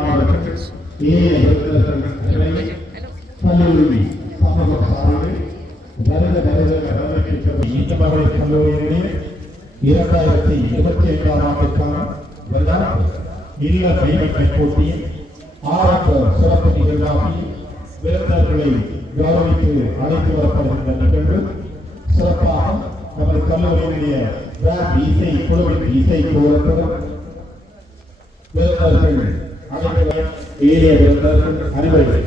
மாவட்ட கல்லூரி சமூக சார்பில் இந்த வகை கல்லூரியிலே 2025ஆம் ஆண்டுக்கான இல்ல கைவிட்டை போட்டியின் ஆரம்ப சிறப்பு நிகழ்வாகி விருந்தினர்களை கௌரவித்து அழைத்து வரப்படுகின்ற நிகழ்வு சிறப்பாக நமது கல்லூரியினுடைய இசை குழுவின் இசை குழுவத்துடன் விருந்தினர்கள் அனைவரும் ஏரிய விருந்தினர்கள் அனைவரும்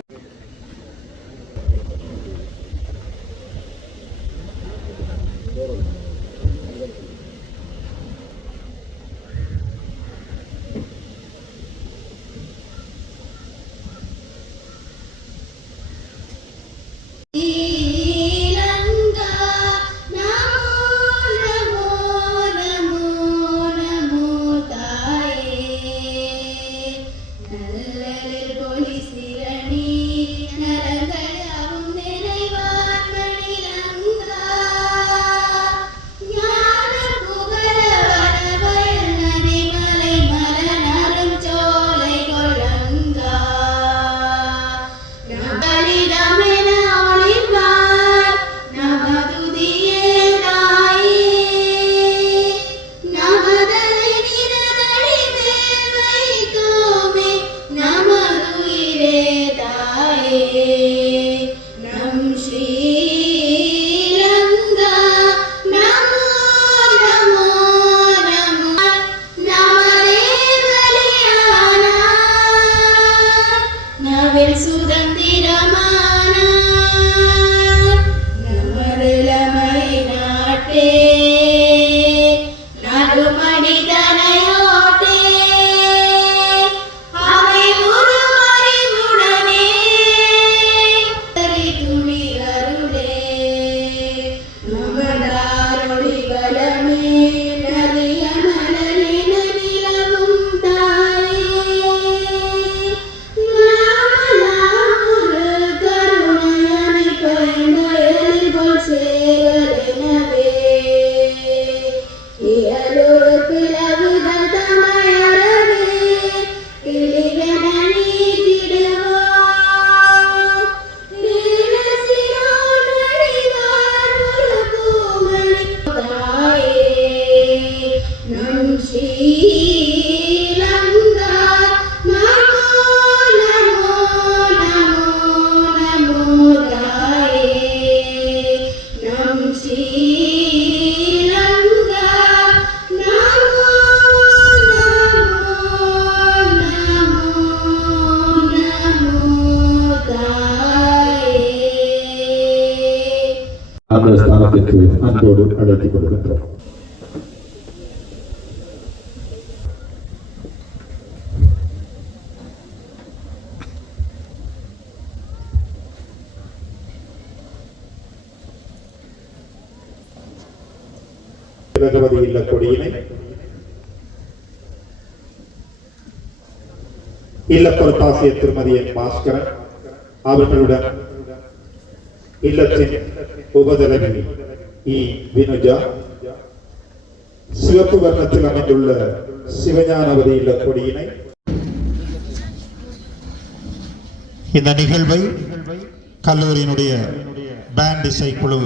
அந்த ஸ்தானத்திற்கு அன்போடு அழைத்துக் கொள்கின்றோம். பகவதி இல்ல கொடியினை இல்ல பொறுப்பாசிய திருமதி என் பாஸ்கரன் அவர்களுடன் இல்லத்தின் உபதலைவி இ வினுஜா சிவப்பு வர்ணத்தில் அமைந்துள்ள சிவஞானவதி இல்ல கொடியினை இந்த நிகழ்வை கல்லூரியினுடைய பேண்ட் இசை குழு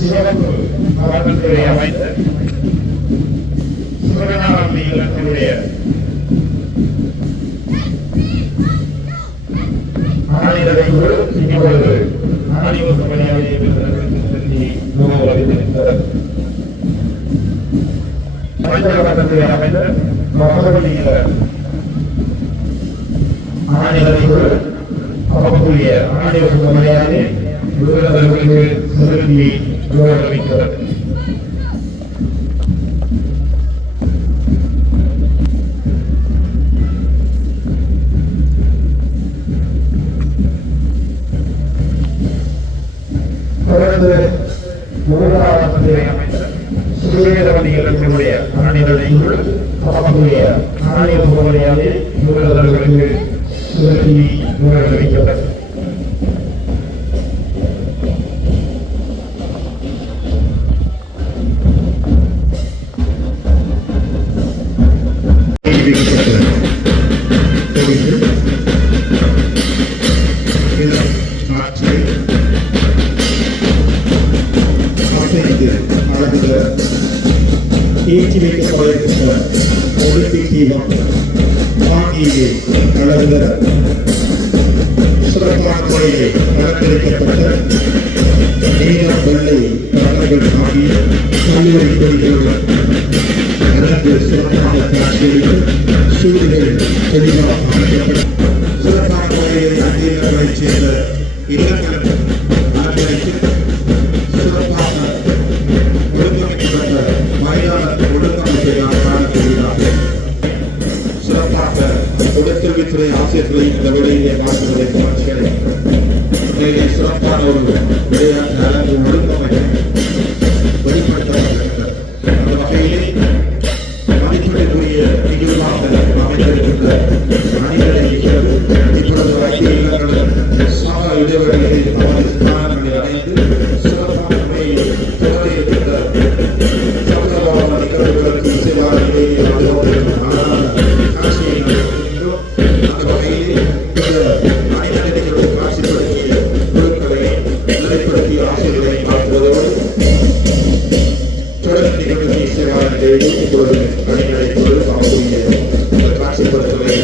சிவப்பு காவல்துறை அமைச்சர் சுவர்ணாவதி இலக்கினுடைய ஆணையரைக்குள் இப்பொழுது ஆணையர் பணியாளர் அமைச்சர் அமைச்சர் மகவதியில் ஆணையரைக்குள் அவர்களுடைய ஆணையர் மரியாதை விருதுகளுக்கு செலுத்தி கௌரவிக்கிறது. தொடர்ந்து மூன்றாவது அமைச்சர் சுயேதவதி இலக்கினுடைய ஆணையரைக்குள் அவர்களுடைய ஆணையர் மரியாதை விருதுகளுக்கு செலுத்தி கௌரவிக்கிறது. ஏற்றி வைக்கப்பட்டிருக்கின்ற ஒலிம்பிக் தீபம் வாங்கியே கலந்த சிறப்பான முறையை அலங்கரிக்கப்பட்ட நீலம் வெள்ளை படங்கள் ஆகிய கல்லூரி கொடிகளுடன் இரண்டு சிறப்பான காட்சிகளில் சூழ்நிலை தெளிவாக அமைக்கப்பட்ட சிறப்பான முறையை அங்கீகாரங்களைச் சேர்ந்த இல்லங்கள் அலங்கரித்து சிறப்பாக ஒழுங்கமைக்கப்பட்ட மைதான ஒழுங்கமைப்பை நாம் காணப்படுகிறார்கள். சிறப்பாக உடற்கல்வித்துறை ஆசிரியர்களையும் இந்த விடையிலே மாற்றுவதை காட்சிகளை சிறப்பான ஒரு விளையாட்டு அரங்கு ஒழுங்கமைப்பு வெளிப்படுத்தப்பட்டிருக்கிறது. அந்த வகையிலே மதிப்பீட்டுக்குரிய நிகழ்வாக அமைந்திருக்கின்ற அணிகளை இப்பொழுது ஐக்கிய இல்லங்களுடன் சம இடைவெளிகளில் நமது ஸ்தானங்களை அடைந்து சிறப்பான முறையில் தொடர்கின்ற சமூகமான நிகழ்வுகளுக்கு இசைவான இடையே வந்து கொண்டிருக்கின்ற காட்சியை நடத்துகின்றோம். அந்த வகையிலே இந்த அணிகளை காட்சிப்படுத்திய குழுக்களை நிலைப்படுத்திய ஆசிரியர்களை மாற்றுவதோடு தொடர் நிகழ்வு இசைவான இடையே இப்பொழுது அணிகளை கொண்டு அவருடைய இந்த காட்சிப்படுத்தலை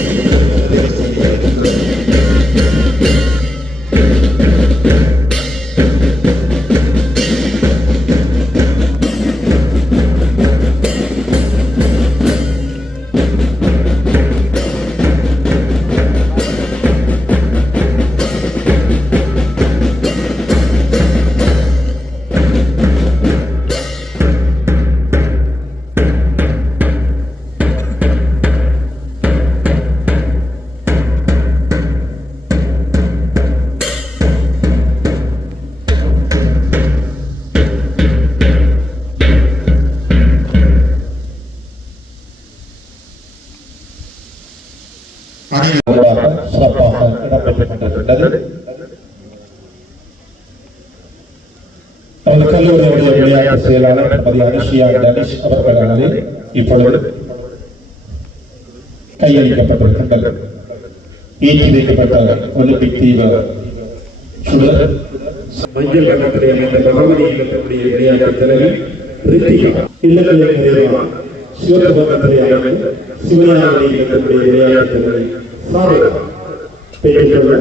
சிறப்பாக இடம்பெற்றுக் கொண்டிருக்கின்றது. நமது கல்லூரியுடைய விளையாட்டு செயலாளர் திருமதி அனுஷியா டனிஷ் அவர்களால் இப்பொழுது கையளிக்கப்பட்டிருக்கின்றது. ஏற்றி வைக்கப்பட்ட ஒலிம்பிக் தீப சுடர் மஞ்சள் கட்டத்திலே அமைந்த பகவதி இல்லத்தினுடைய விளையாட்டு தலைவர் இல்லங்களில் நிறைவான சிவபகத்திலே அமைந்த சிவஞானி இல்லத்தினுடைய விளையாட்டு தலைவர் பெற்றுள்ள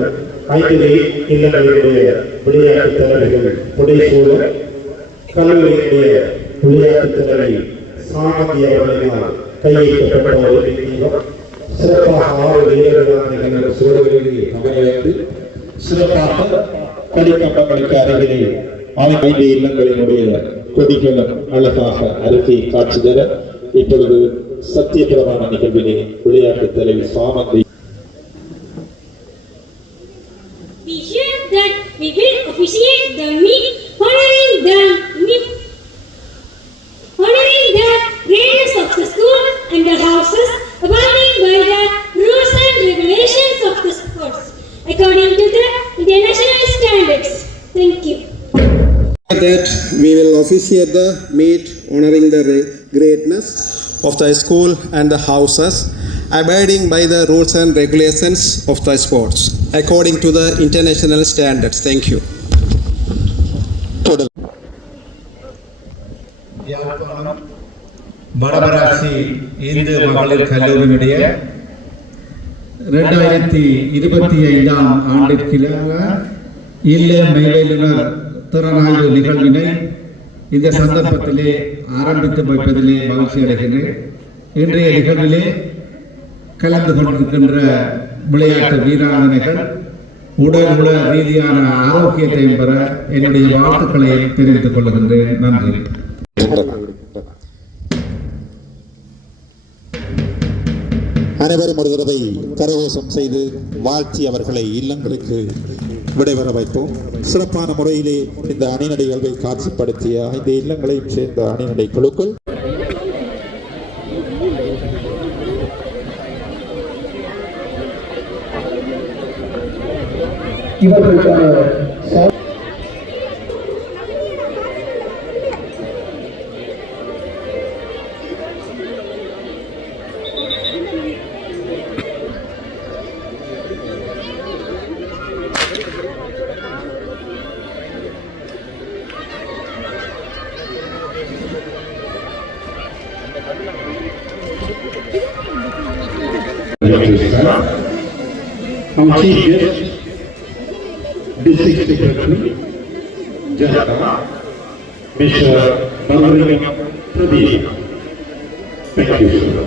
ஐந்து இல்லங்களினுடைய விளையாட்டு தலைவர்கள் புடைசூழ கல்லூரியினுடைய விளையாட்டு தலைவி சாமந்தி அவர்களினால் கையளிக்கப்பட்ட ஒலிம்பிக் தீபம் சிறப்பாக 6 வீரர்களான சூழல்களில் அமைந்து சிறப்பாக கொடிக்கம்பங்களுக்கு அருகிலே 5 இல்லங்களினுடைய கொடிகளும் அழகாக அருகே காட்சி தர இப்பொழுது சத்தியபிரமாண நிகழ்விலே விளையாட்டு தலைவி சாமந்தி we will officiate the meet honoring the greatness of the school and the houses, abiding by the rules and regulations of the sports according to the international standards. that, we will officiate the meet honoring the greatness of the school and the houses, abiding by the rules and regulations of the sports according to the international standards. Thank you. Yazhpanam Vadamarachchi Hindu மகளிர் கல்லூரியினுடைய 2025 ஆண்டிற்கான இல்ல மெய்வேலுனர் திறனாய்வு நிகழ்வினை இந்த சந்தர்ப்பத்திலே ஆரம்பித்து வைப்பதிலே மகிழ்ச்சி அடைகின்றேன். இன்றைய நிகழ்விலே கலந்து கொண்டிருக்கின்ற விளையாட்டு வீராங்கனைகள் உடல் ரீதியான ஆரோக்கியத்தையும் பெற என்னுடைய வாழ்த்துக்களை தெரிவித்துக் கொள்கின்றேன். நன்றி. அனைவரும் ஒரு தடவை கரகோஷம் செய்து வாழ்த்தி அவர்களை இல்லங்களுக்கு விடைபெற வைப்போம். சிறப்பான முறையிலே இந்த அணிநடை நிகழ்வை காட்சிப்படுத்திய 5 இல்லங்களையும் சேர்ந்த அணிநடை குழுக்கள் Our chief guest, District Secretary, Jakarta, Mr. Balrangam Pradeep. Thank you, sir.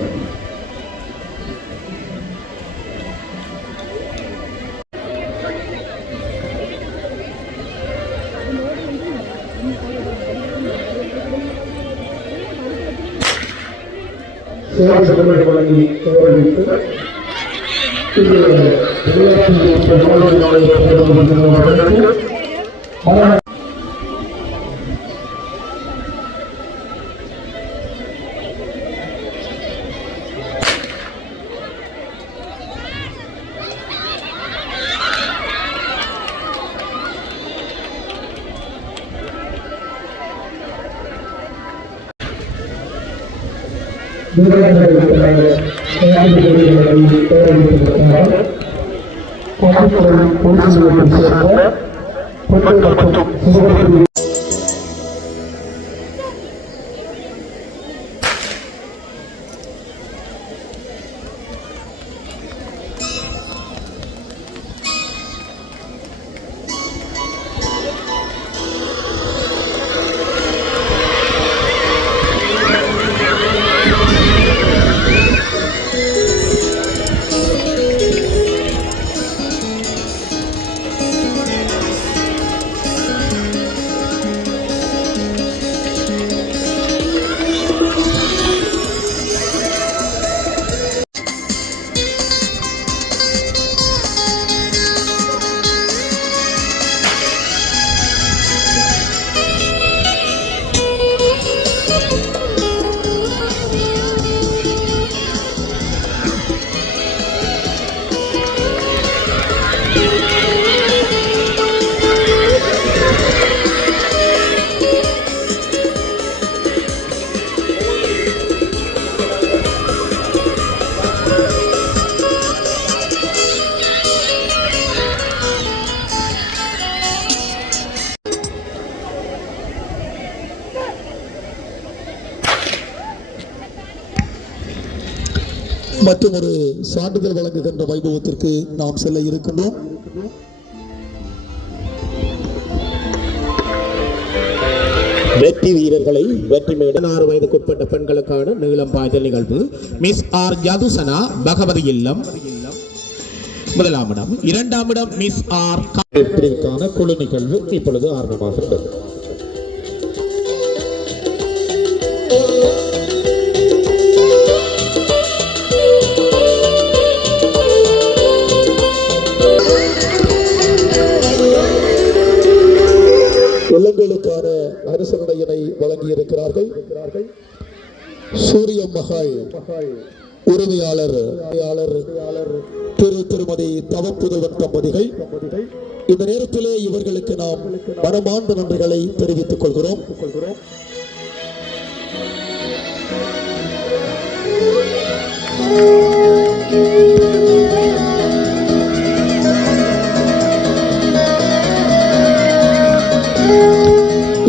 மற்றும் ஒரு சான்றிதழ் வழங்குகின்ற வைபவத்திற்கு நாம் செல்ல இருக்கின்றோம். வெற்றி வீரர்களை வெற்றி மேடை 16 வயதுக்குட்பட்ட பெண்களுக்கான நீளம் பாய்தல் நிகழ்வு. மிஸ் ஆர் யதுசனா பகவதி இல்லம் முதலாம் இடம், 2ஆம் இடம் மிஸ் ஆர் பிரிவுக்கான குழு நிகழ்வு இப்பொழுது ஆரம்பமாகிறது. இளங்களுக்கான அரசனுடையனை வழங்கியிருக்கிறார்கள். சூரிய மகாய் உரிமையாளர் திருமதி தவப்புதல்வன் தம்பதிகள் இந்த நேரத்திலே இவர்களுக்கு நாம் மனமார்ந்த நன்றிகளை தெரிவித்துக் கொள்கிறோம்.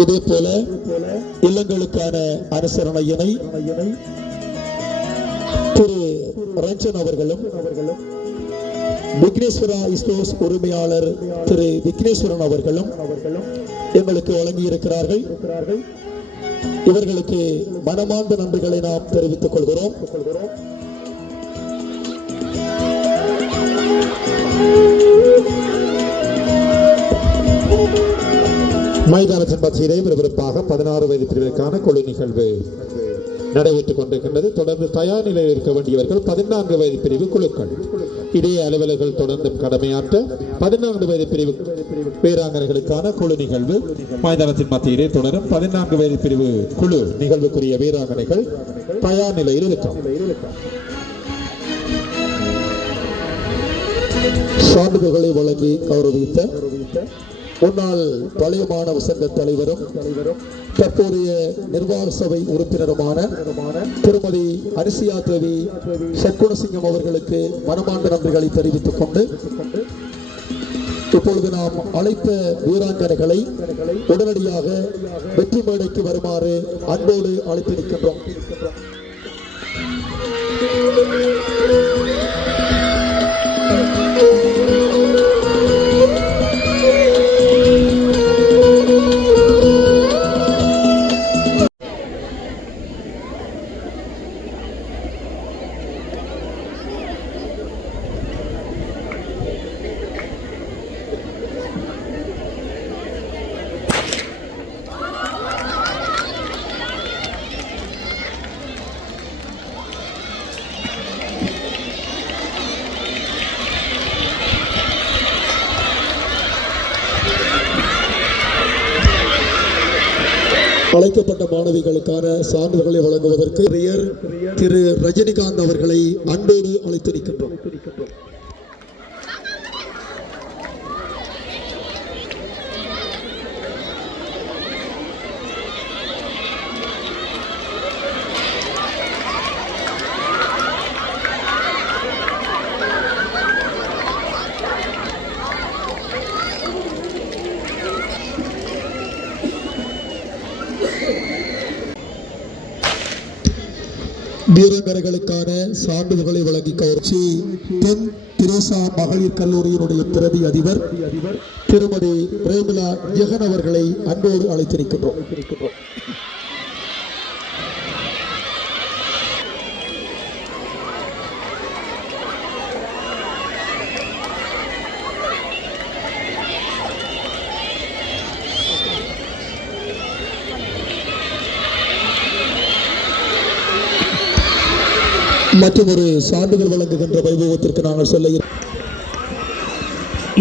இதே போல இல்லங்களுக்கான அனுசரணையினை திரு ரஞ்சன் அவர்களும் விக்னேஸ்வரா ஸ்டோர்ஸ் உரிமையாளர் திரு விக்னேஸ்வரன் அவர்களும் எங்களுக்கு வழங்கியிருக்கிறார்கள். இவர்களுக்கு மனமார்ந்த நன்றிகளை நாம் தெரிவித்துக் கொள்கிறோம். மைதானத்தின் மத்தியிலே விறுவிறுப்பாக 16 வயது பிரிவிற்கான குழு நிகழ்வு நடைபெற்றுக் கொண்டிருக்கின்றது. தொடர்ந்து தயார் நிலையில் இருக்க வேண்டியவர்கள் 14 வயது பிரிவு குழுக்கள். இடையே அலுவலர்கள் தொடர்ந்தும் கடமையாற்ற 14 வயது பிரிவு வீராங்கனைகளுக்கான குழு நிகழ்வு மைதானத்தின் மத்தியிலே தொடரும். 14 வயது பிரிவு குழு நிகழ்வுக்குரிய வீராங்கனைகள் தயார் நிலையில் இருக்கும். சான்றிதழ்களை வழங்கி கௌரவித்த முன்னாள் பழைய மாணவ சங்க தலைவரும் தற்போதைய நிர்வாக சபை உறுப்பினருமான திருமதி அரிசியா தேவி சக்குணசிங்கம் அவர்களுக்கு மனமார்ந்த நன்றிகளை தெரிவித்துக் கொண்டு இப்பொழுது நாம் அழைத்த வீராங்கனைகளை உடனடியாக வெற்றி மேடைக்கு வருமாறு அன்போடு அழைத்திருக்கின்றோம். அழைக்கப்பட்ட மாணவிகளுக்கான சான்றிதழ்களை வழங்குவதற்கு திரு ரஜினிகாந்த் அவர்களை அன்போடு அழைத்திருக்கின்றோம். வீராங்கனைகளுக்கான சான்றிதழ்களை வழங்கி கௌரவிச்சு தென் திரேசா மகளிர் கல்லூரியினுடைய பிரதி அதிபர் திருமதி பிரேமிலா ஜெகன் அவர்களை அன்போடு அழைத்திருக்கின்றோம். மற்றொரு சான்றிதழ் வழங்குகின்ற வைபவத்திற்கு நாங்கள் செல்ல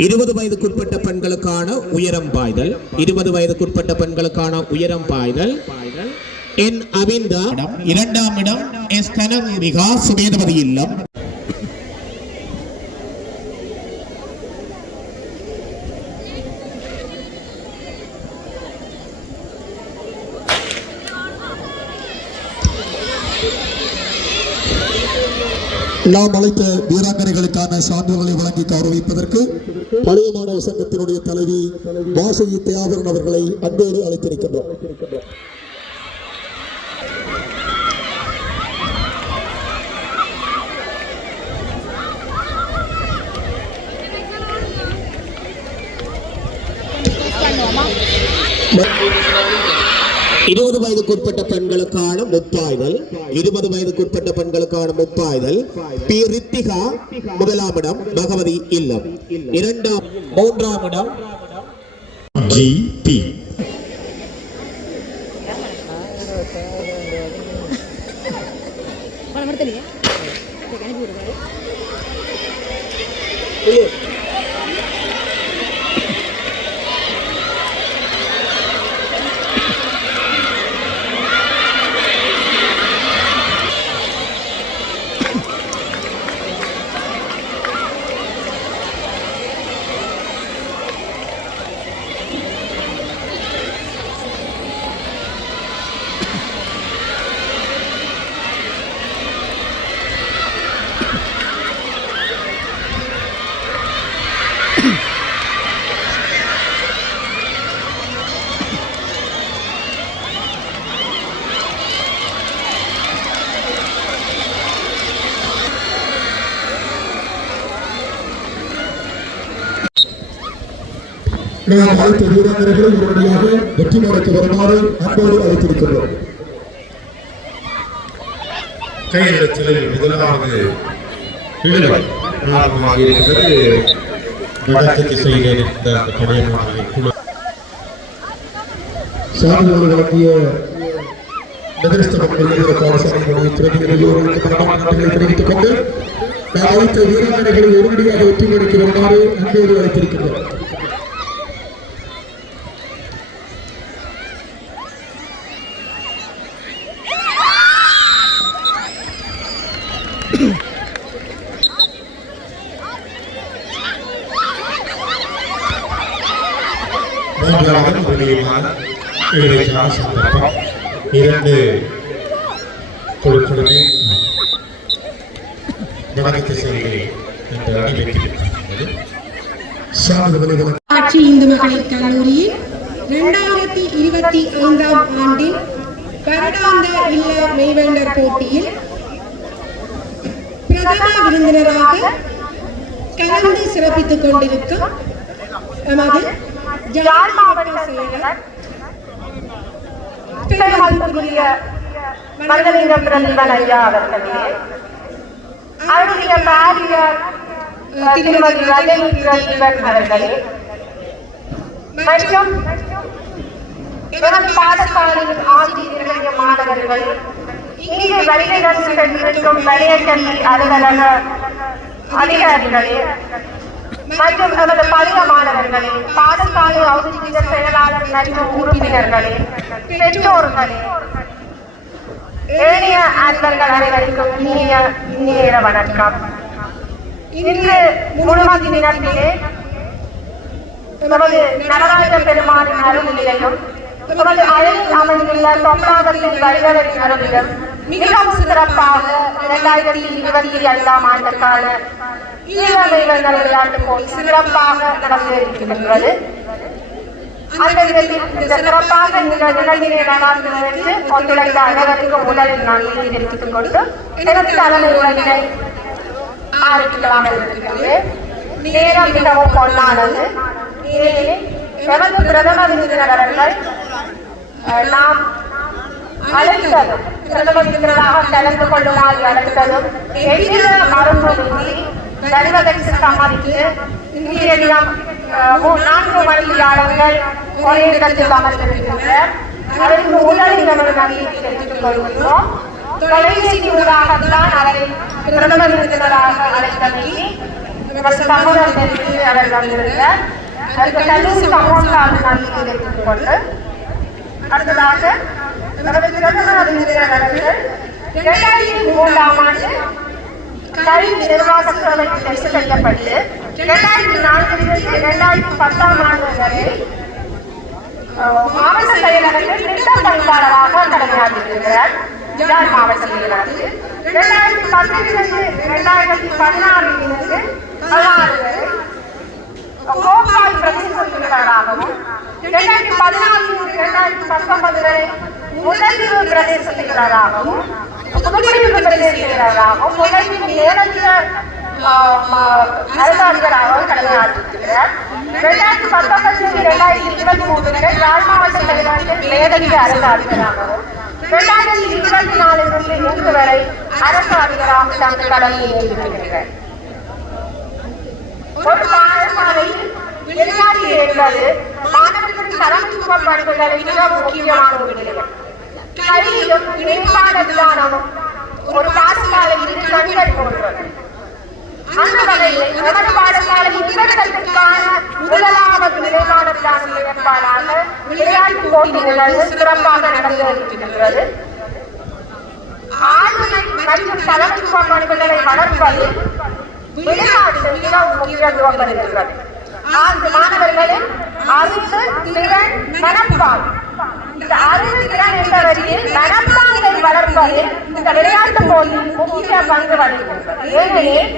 20 வயதுக்குட்பட்ட பெண்களுக்கான உயரம் பாய்தல் 20 வயதுக்குட்பட்ட பெண்களுக்கான உயரம் பாய்தல் என் அபிந்தா 2ஆம் இடம் எஸ் தனமிகா சுமேதவதி இல்லம் நாம் அழைத்த வீராங்கனைகளுக்கான சான்றிதழ்களை வழங்கி கௌரவிப்பதற்கு பழைய மாணவ சங்கத்தினுடைய தலைவி வாசகி தியாகரன் அவர்களை அன்போடு அழைத்திருக்கின்றோம். இருபது வயதுக்குட்பட்ட பெண்களுக்கான முப்பாய்தல் 20 வயதுக்குட்பட்ட பெண்களுக்கான முப்பாய்தல் பி ரித்திகா 1ஆம் இடம் பகவதி இல்லம் 3ஆம் இடம் ஜி பி நாம் அழைத்த வீராங்கனைகளை உடனடியாக வெற்றி மேடைக்கு வருமாறு அன்போடு அழைத்திருக்கிறோம். கையெழுத்தில் முதலாவது இழுவை ஆரம்பமாக இருக்கிறது. வடக்கு திசையில் இருந்த கடையமான குழு சாதனை வழங்கிய நகரஸ்த மக்கள் பாடசாலைகளுடைய பிரதிநிதிகளுக்கு நன்றிகளை தெரிவித்துக் கொண்டு நாம் அழைத்த வீராங்கனைகளை உடனடியாக வெற்றி மேடைக்கு வருமாறு அன்போடு அழைத்திருக்கிறோம். மூன்றாவது முறையான இளைஞர் சந்தர்ப்பம். இரண்டு குழுக்களுமே வடக்கு திசையிலே இந்த அணி வெற்றி பெற்றிருக்கிறது. ஆட்சி இந்து மகளிர் கல்லூரியில் 2025ஆம் ஆண்டின் வருடாந்த இல்ல மெய்வேண்டர் போட்டியில் பிரதம விருந்தினராக கலந்து சிறப்பித்துக் கொண்டிருக்கும் எமது யாழ் மாவட்ட செயலர் பெருமதிப்புக்குரிய மருதலிங்கம் பிரதிபன் ஐயா அவர்களே, அவருடைய பாரியார் திருமதி ரஜினி பிரதிபன் அவர்களே மற்றும் பாடசாலையின் ஆசிரியர்களுடைய மாணவர்கள், இங்கே வருகை தந்திருக்கும் வணிகக்கல்வி அலுவலக அதிகாரிகளே மற்றும் நமது பழைய மாணவர்களே, பாடசாலை ஔத்யோகிக செயலாளர் மற்றும் உறுப்பினர்களே, பெற்றோர்களே, ஏனைய அன்பர்கள் அனைவருக்கும் இனிய நேர வணக்கம். இன்று முழுமதி தினத்திலே நமது நடராஜ பெருமானின் அருளிலையும் நமது அழகில் அமைந்துள்ள தொம்பாகத்தின் வழிகளின் அருளிலும் மிகவும் சிறப்பாக 2025ஆம் ஆண்டுக்கான ஈழமைவந்த விளையாட்டு போட்டி சிறப்பாக நடந்திருக்கின்றது. அந்த விதத்தில் இந்த சிறப்பாக இந்த நிகழ்ச்சியை நடாத்துவதற்கு ஒத்துழைத்த அனைவருக்கும் முதலில் நான் தெரிவித்துக் கொண்டு எனக்கு தலைமை உரையினை ஆரம்பிக்கலாம் இருக்கிறது. நேரம் மிகவும் பொன்னானது. எமது பிரதம விருந்தினர் அவர்கள் நாம் அழைத்ததும் பிரதம விருந்தினராக கலந்து கொள்ளுமாறு அழைத்ததும் எவ்வித மறுப்புமின்றி வருவதற்கு சம்மதித்து இன்றைய தினம் 4 மணியாளர்கள் ஒரே இடத்தில் அமர்ந்திருக்கின்றனர். அவருக்கு முதலில் நமது நன்றியை தெரிவித்துக் கொள்கிறோம். தொலைபேசி ஊடாகத்தான் அவரை பிரதம விருந்தினராக அழைத்ததை சமூகம் தெரிவித்து அவர் வந்திருந்தார். அதுக்கு கல்லூரி சமூகத்தால் நன்றி தெரிவித்துக் கொண்டு அடுத்ததாக நமது பிரதம விருந்தினர் அவர்கள் 2003ஆம் ஆண்டு கல்வி நிர்வாக சபைக்கு தெரிவு செய்யப்பட்டு 2004 2010ஆம் ஆண்டு வரை மாவட்ட செயலகத்தில் திட்ட பணிப்பாளராக கடமையாற்றியிருக்கிறார். யாழ் மாவட்ட செயலகத்தில் 2010 2016 கோபால் பிரதேசத்தினராகவும் 2014 வரை முதலிவு பிரதேசத்தினராகவும் குடியிருப்பு பிரதேசத்தினராகவும் முதலில் நேரடிய அரசாங்கராகவும் கடமையாற்றியிருக்கிறார். 2019 வரை யாழ் மாவட்ட செயலகத்தில் நேரடிய அரசாங்கராகவும் 2024 இன்று வரை அரசு அதிபராக தங்கள் கடமையை ஏற்றிருக்கிறார். ஒரு பாடசாலையில் விளையாட்டு என்பது மாணவர்களின் தரத்துவ பண்புகளை மிக முக்கியமான ஒரு விடயம். கல்வியும் இணைப்பான விதானமும் ஒரு பாடசாலையில் கண்கள் போன்றது. அந்த வகையில் நமது பாடசாலையில் இவர்களுக்கான முதலாவது நிலையான விதானம் ஏற்பாடாக விளையாட்டு போட்டிகள் சிறப்பாக நடந்திருக்கின்றது. ஆளுமை மற்றும் தரத்துவ பண்புகளை வளர்ப்பதில் விளையாட்டு மிகவும் முக்கியத்துவம் பெறுகிறது. மாணவர்களின் அறிவு, திறன், மனப்பால் இந்த அறிவு, திறன் என்பவற்றில் மனப்பாங்கை வளர்ப்பதில் இந்த விளையாட்டு போட்டி முக்கிய பங்கு வகிக்கின்றது. ஏனெனில்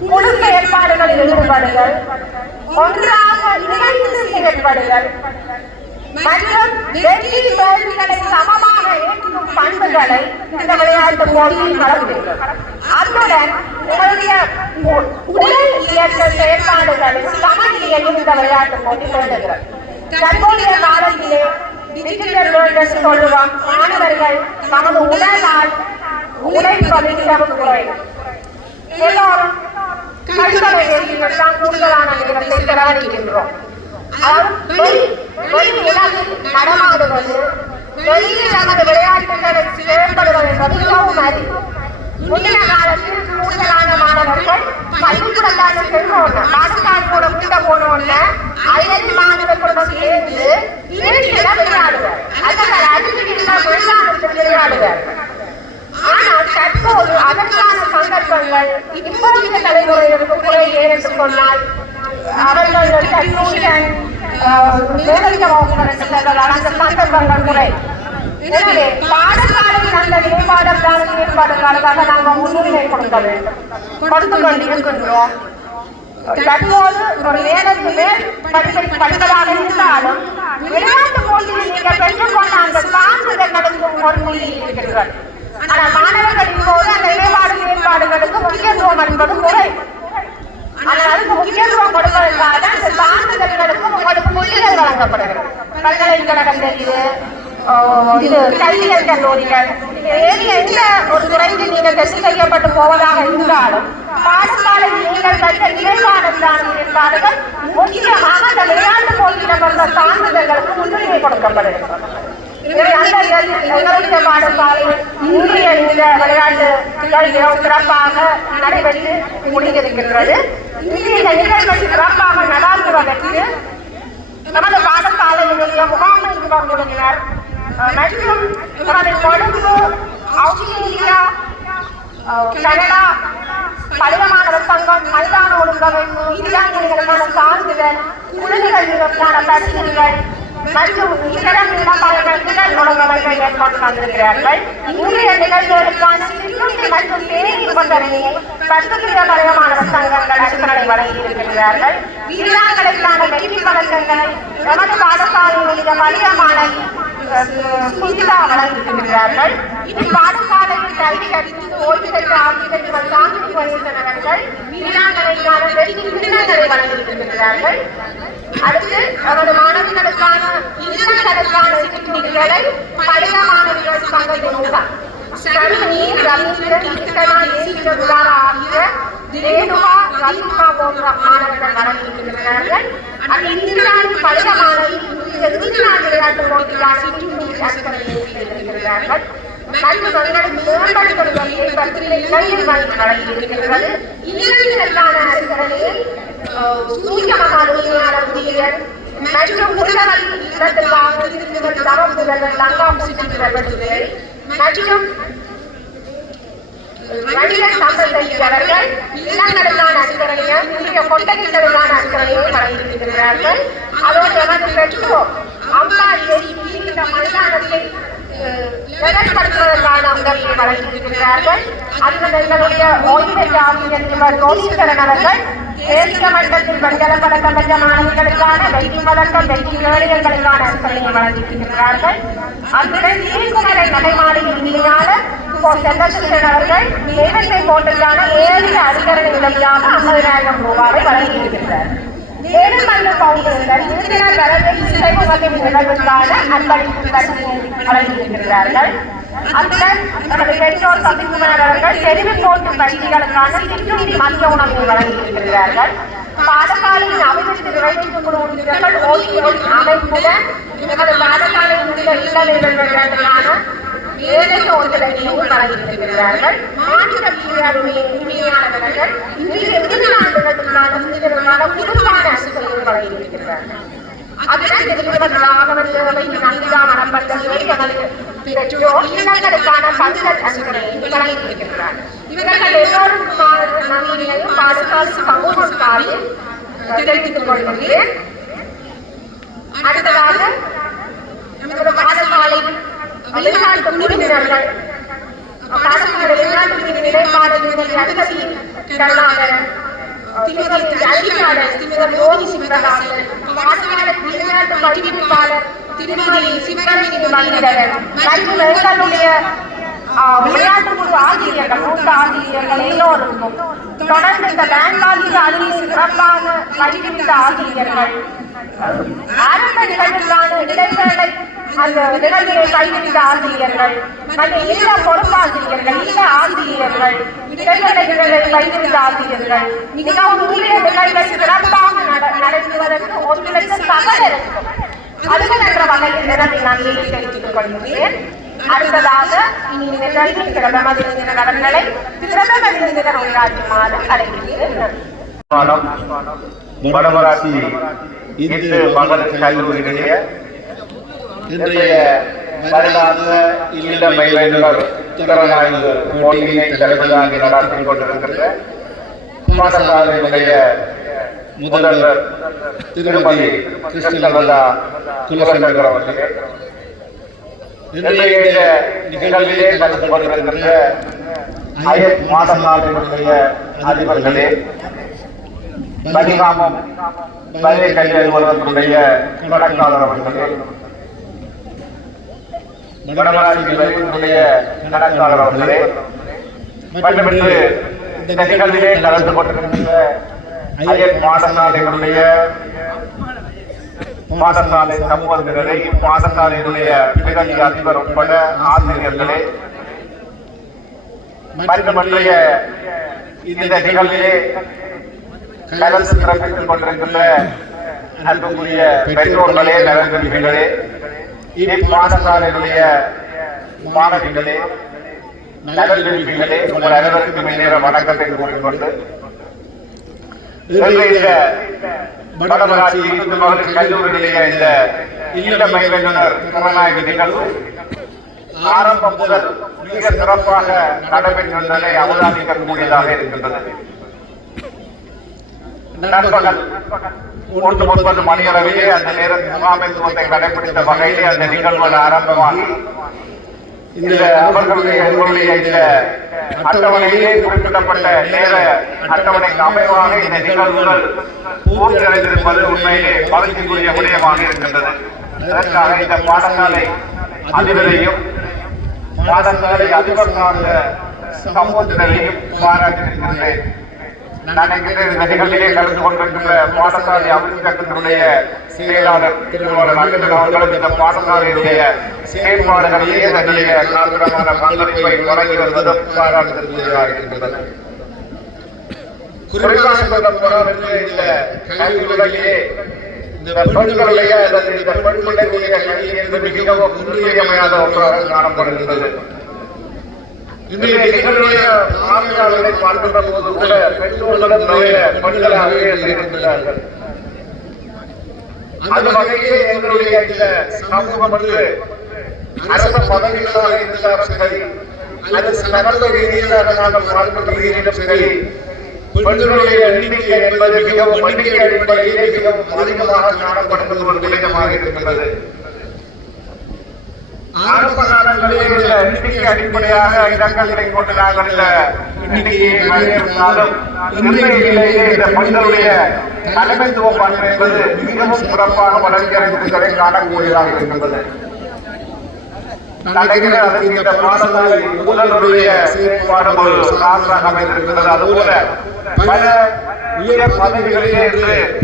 குழு செயற்பாடுகளில் ஈடுபடுதல், ஒன்றாக இணைந்து செயற்படுதல் மற்றும் வெற்றி தோல்விகளை சமமாக ஏற்கும் பண்புகளை இந்த விளையாட்டு போட்டியில் வளர்க்கின்றது. அத்துடன் உங்களுடைய உடல் இயக்க செயற்பாடுகளில் சமநிலையையும் இந்த விளையாட்டு போட்டி தொடங்குகிறது. தற்போதைய காலத்திலே டிஜிட்டல் வேர்ல்ட் என்று சொல்லுவோம். மாணவர்கள் தமது உடலால் உழைப்பது மிகவும் குறைவு. எல்லோரும் கைத்தொலைபேசியில் தான் கூடுதலான நேரத்தை செலவழிக்கின்றோம். வெளி உலகில் நடமாடுவது, வெளியில் நமது விளையாட்டுகளை செயல்படுவது என்பது மிகவும் அரிது. முன்ன காலத்தில் கூடுதலான மாணவர்கள் பள்ளிக்கூடத்தான செல்வோம், பாடசாலை கூட முன்ன போனோன்னு அயல் மாணவர்களுடன் சேர்ந்து வீட்டில விளையாடுவார். அதனால் அருகில் விளையாடுவதற்கு விளையாடுவார். ஆனால் தற்போது அதற்கான சந்தர்ப்பங்கள் இப்போதைய தலைமுறைகளுக்கு குறை என்று சொன்னால் அவர்கள் டியூஷன் மேலதிக வகுப்புகளுக்கு செல்வதால் அந்த சந்தர்ப்பங்கள் குறை. எனவே பாடசாலையில் அந்த மேம்பாடுகளுக்காக நாங்கள் முன்னுரிமை கொடுக்க வேண்டும், கொடுத்து கொண்டிருக்கின்றோம். தற்போது ஒரு மேலுக்கு மேல் படிப்பதாக இருந்தாலும் விளையாட்டு போட்டியில் நீங்கள் பெற்றுக்கொண்ட அந்த சான்றிதழ்களுக்கு இருக்கிறீர்கள். ஆனால் மாணவர்கள் இப்போது அந்த மேம்பாடுகளுக்கு முக்கியத்துவம் என்பது குறை. ஆனால் அதுக்கு முக்கியத்துவம் கொடுப்பதற்காக அந்த சான்றிதழ்களுக்கு உங்களுக்கு புள்ளிகள் வழங்கப்படுகிறது. பல்கலைக்கழகம் தெரியுது, இது கல்வியல் கல்லூரிகள், எந்த ஒரு துறையில் நீங்கள் தெரிவு செய்யப்பட்டு போவதாக இருந்தாலும் பாடசாலை நீங்கள் கற்ற நிறைவான நிலைப்பாடுகள் முக்கியமாக அந்த விளையாட்டு போட்டியிடம் வந்த சான்றிதழ்களுக்கு முன்னுரிமை கொடுக்கப்படுகிறது. எங்களுடைய பாடசாலையில் இன்றைய இந்த விளையாட்டுகள் சிறப்பாக நடைபெற்று முடிந்திருக்கின்றது. இன்றைய நிகழ்ச்சி சிறப்பாக நடாத்துவதற்கு நமது பாடசாலையினுடைய முகாமை குழுவினர் மற்றும் நமது கொழும்பு, ஆஸ்திரேலியா, கனடா பழையமாணவர் சங்கம், மைதான ஒழுங்கமைப்பு, இளைஞர்களுக்கான சான்றிதழ், குழந்தைகளுக்கான பரிசுகள் மற்றும் இதர விண்ணப்பங்கள் திறன் ஒழுங்கமைப்பை ஏற்பாடு செய்திருக்கிறார்கள். இன்றைய நிகழ்வுகளுக்கான சிற்றுண்டி மற்றும் தேநீர் நிபந்தனையை 10 பழையமாணவர் சங்கங்கள் அனுசரணை வழங்கியிருக்கிறார்கள். வீராங்களுக்கான வெற்றி பதக்கங்களை நமது பாடசாலையினுடைய பழைய மாணவி சுமிதா வழங்கியிருக்கிறார்கள். இப்பாடசாலையில் கல்வி கற்று ஓய்வு பெற்ற ஆசிரியர்கள் சாந்தி வகித்தவர்கள் வீராங்களுக்கான வெற்றி கிண்ணங்களை வழங்கியிருக்கிறார்கள். அடுத்து நமது மாணவிகளுக்கான இளங்களுக்கான சிற்றுண்டிகளை பழைய மாணவிகள் சங்கத்தின் மூலம் சர்வனி, ரவீந்திரன், இத்தனா, ஏசியகுமார் ஆகிய தேனுவா, ரவிமா போன்ற மாணவர்கள் வழங்கியிருக்கிறார்கள். அது இந்தியாவின் பழைய மாணவி இந்தியாவின் விளையாட்டு போட்டிக்கான சிற்றுண்டி இருக்கிறார்கள். மற்றும் மேம்படுத்துவதை இளைஞர் வழங்கியிருக்கிறது. இளைஞர்களுக்கான அறிவுரையை சூரியமான உதவியாளர் மற்றும் முதல்வர் லங்காம் சுற்றுவர்கள் மற்றும் வணிகர் சம்பந்தவர்கள் இளங்களுக்கான அறிவுரையும் புதிய கொண்டகைகளுக்கான அறிவுரையும் வழங்கியிருக்கிறார்கள். அதோடு எமது பெற்றோர் அம்பாடியை இந்த மைதானத்தை நிலைப்படுத்துவதற்கான உதவியை வழங்கியிருக்கிறார்கள். அதில் எங்களுடைய ஓய்வு பெற்ற ஆசிரியர் கோடீஸ்வரன் அவர்கள் தேசிய மட்டத்தில் வெண்கல பதக்கம் பெற்ற மாணவிகளுக்கான வெற்றி பதக்கம், வெற்றி ஏழைகளுக்கான அறிவுரையை வழங்கியிருக்கிறார்கள். அத்துடன் தீர்க்குமலை நடைமாடியில் இணையாளர் செல்லசுரன் அவர்கள் தேவத்தை போட்டிற்கான 7 அதிகரணை உதவியாக 50,000 ரூபாவை வழங்கியிருக்கிறார். ஏழுமல்ல பவுண்டர்கள் இந்திய தலைமை இசைமுகத்தின் நிகழ்வுக்கான அன்பளிப்பு வழங்கியிருக்கிறார்கள். அத்துடன் நமது பெற்றோர் சசிகுமார் அவர்கள் தெரிவு போட்டு பள்ளிகளுக்கான சிற்றுண்டி மதிய உணவை வழங்கியிருக்கிறார்கள். பாடசாலையின் அபிவிருத்தி நிறைவேற்று குழு உறுப்பினர்கள் ஓய்வு அமைப்புடன் நமது பாடசாலையினுடைய இளநிலைகளுக்கான ஏழைய ஒத்துழைப்பையும் வழங்கியிருக்கிறார்கள். மாநில உரிமையாளர்கள் இன்றைய எதிர்நாடுகளுக்கான புதுவான அரசுகளையும் வழங்கியிருக்கிறார்கள். அதுடன் பெற்றோர் இளைஞர்களுக்கான பல்கலை அறிவுரையை வழங்கியிருக்கிறார்கள். இவர்கள் எல்லோரும் பாடசாலை சமூகத்தாலே தெரிவித்துக் கொள்கிறேன். அடுத்ததாக நமது பாடசாலை வெளிநாட்டு குழுவினர்கள் பாடசாலை வெளிநாட்டு நிலைப்பாடுகளின் அதிபதி கருணாகரன், திருமதி அழியாளர், திருமதி யோகி சிவகாசன், பாடசாலை வெளிநாட்டு பயிற்றுவிப்பாளர் திருமதி சிவரஞ்சினி மந்திரன் மற்றும் எங்களுடைய விளையாட்டு குழு ஆசிரியர்கள், மூத்த ஆசிரியர்கள் எல்லோருக்கும் தொடர்ந்து இந்த பேங்காலிக்கு அதில் சிறப்பாக கல்வித்த ஆசிரியர்கள், ஆரம்ப நிகழ்வுக்கான இடைவேளை அந்த நிகழ்வினை கைவிட்ட ஆசிரியர்கள் மற்றும் இல்ல பொறுப்பாசிரியர்கள், இல்ல ஆசிரியர்கள், இடைவேளைகளை கைவிட்ட ஆசிரியர்கள் மிகவும் உரிய நிகழ்வை சிறப்பாக நடத்துவதற்கு ஒத்துழைத்த சகல இருக்கும். அதுகள் என்ற வகையில் நிரம்பி நான் வேண்டி தெரிவித்துக் கொள்கிறேன். அடுத்ததாக இனி நிகழ்வில் பிரதம விருந்தினர் அவர்களை பிரதம விருந்தினர் உரையாற்றுமாறு அழைக்கிறேன். வடமராட்சி இந்து மகளிர் கல்லூரியினுடைய இன்றைய வருடாந்த இளமை வேண்டுவர் திறனாய்வு போட்டியினை தலைமையாக நடத்தி கொண்டிருக்கின்ற பாடசாலையினுடைய முதல்வர் திருமதி கிருஷ்ணலதா குலசேகர் அவர்களே, இன்றைய நிகழ்விலே கலந்து கொண்டிருக்கின்ற அயல் பாடசாலையினுடைய அதிபர்களே, பரிகாமம் பழைய கல்வி அலுவலகத்தினுடைய கணக்காளர் அவர்களே, வடமராட்சியினுடைய கணக்காளர் அவர்களே, மற்றும் இந்த நிகழ்விலே கலந்து கொண்டிருக்கின்ற அயல் பாடசாலையினுடைய பாடசாலை சமூகத்தினரை, பாடசாலையினுடைய பிரதி அதிபர் உட்பட ஆசிரியர்களே, மற்றும் இந்த நிகழ்விலே கலந்து சிறப்பித்துக் கொண்டிருக்கின்ற அன்புக்குரிய பெற்றோர்களே, நலன்களே, இப்பாடசாலையினுடைய மாணவிகளே, நலன்களே, உங்கள் அனைவருக்கும் நேர வணக்கத்தை கூறிக்கொண்டு வடமராட்சி இந்து மகளிர் கல்லூரியுடைய இந்த இளமை வேண்டுனர் திறனாய்வு நிகழ்வு ஆரம்பம் முதல் மிக சிறப்பாக நடைபெற்றிருந்ததை அவதானிக்கக்கூடியதாக இருக்கின்றது. நண்பர்கள் 1:30 மணியளவிலே அந்த நேரம் முகாமைத்துவத்தை கடைபிடித்த வகையிலே அந்த நிகழ்வுகள் ஆரம்பமாகி இந்த அவர்களுடைய இந்த அட்டவணையிலே குறிப்பிடப்பட்ட நேர அட்டவணைக்கு அமைவாக இந்த நிகழ்வுகள் பூர்த்தி அடைந்திருப்பது உண்மையிலே மகிழ்ச்சிக்குரிய விடயமாக இருக்கின்றது. அதற்காக இந்த பாடசாலை அதிபரையும் பாடசாலை அதிபர் சார்ந்த சமூகத்தினரையும் பாராட்டியிருக்கின்றேன். நான் இந்த நிகழ்ச்சியிலே கலந்து கொண்டிருக்கின்ற பாடசாலை அபிவிருத்தியினுடைய செயலாளர் திருவாளர் நல்ல அவர்களும் இந்த பாடசாலையுடைய செயல்பாடுகளிலே தன்னுடைய காரணமான பங்களிப்பை வழங்கி வருவதும் பாராட்டுதற்குரியதாக இருக்கின்றது. குறிப்பாக சொல்லப்போனால் இந்த கல்விகளிலே இந்த பெண்களுடைய இந்த பெண்களுடைய கல்வி என்பது மிகவும் இன்றியமையாத ஒன்றாக காணப்படுகின்றது. இன்றைய நிகழ்வுடைய ஆசிரியர்களை பார்க்கின்ற போது கூட பெற்றோர்களும் நிறைய பெண்களாகவே இருக்கின்றார்கள். அந்த வகையிலே எங்களுடைய இந்த சமூகம் வந்து அரசு பதவிகளாக இருந்தாலும் சரி, அது சமூக ரீதியாக நாங்கள் பார்க்கின்ற ரீதியிலும் சரி, பெண்களுடைய எண்ணிக்கை என்பது மிகவும் எண்ணிக்கை அடிப்படையிலே மிகவும் அதிகமாக காணப்படுவது ஒரு விடயமாக இருக்கின்றது. ஆரம்ப காலங்களிலே இந்த எண்ணிக்கை அடிப்படையாக இடங்களை கொண்டு நாங்கள் இந்த எண்ணிக்கையை வரையறுத்தாலும் இன்றைய இந்த பெண்களுடைய தலைமைத்துவம் பண்பு என்பது மிகவும் சிறப்பாக வளர்ச்சி அடைந்திருப்பதை காணக்கூடியதாக இருக்கின்றது. இந்த பாடசாலை முதல்வருடைய செயற்பாடு ஒரு சான்றாக அமைந்திருக்கிறது. அதுபோல பல உயர் பதவிகளிலே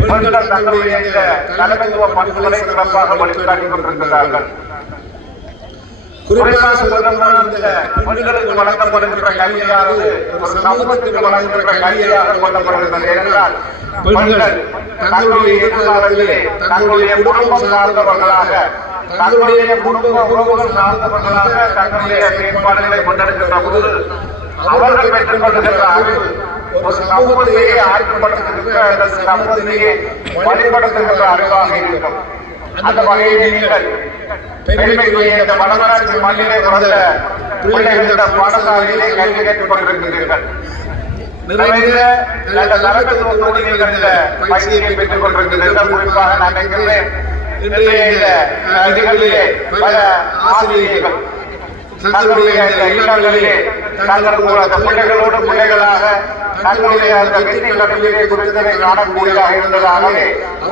பெண்கள் தங்களுடைய இந்த தலைமைத்துவ பண்புகளை சிறப்பாக வழிகாட்டிக் கொண்டிருக்கிறார்கள். குறிப்பாக சொல்லப்போனால் இந்த பெண்களுக்கு வழங்கப்படுகின்ற கல்வியானது ஒரு சமூகத்துக்கு வழங்குகின்ற கல்வியாக கொள்ளப்படுகின்றது. என்றால் பெண்கள் தங்களுடைய எதிர்காலத்திலே தங்களுடைய குடும்பம் சார்ந்தவர்களாக, தங்களுடைய குடும்ப உறவுகள் சார்ந்தவர்களாக தங்களுடைய செயல்பாடுகளை முன்னெடுக்கின்ற போது அவர்கள் பெற்றுக் கொள்கின்ற அறிவு ஒரு சமூகத்தையே ஆட்சிப்படுத்துகின்ற அந்த சமூகத்தையே வழிபடுத்துகின்ற அறிவாக இருக்கும். அந்த வகையில் நீங்கள் பெருமைக்குரிய இந்த வடமராட்சி மண்ணிலே பிறந்த பிள்ளைகள் இந்த பாடசாலையிலே கல்வி கற்றுக் கொண்டிருக்கிறீர்கள். நிறைந்த நல்ல நலத்துவத்தோடு நீங்கள் இந்த பயிற்சியை பெற்றுக் கொண்டிருக்கிறீர்கள். குறிப்பாக நான் நினைக்கிறேன் இன்றைய இந்த நிகழ்விலே பல ஆசிரியர்கள் தங்களுடைய இந்த இல்லங்களிலே தங்கள் பிள்ளைகளோடு பிள்ளைகளாக தங்களுடைய அந்த வெற்றி கல்வியை குறித்ததை காணக்கூடியதாக இருந்ததாகவே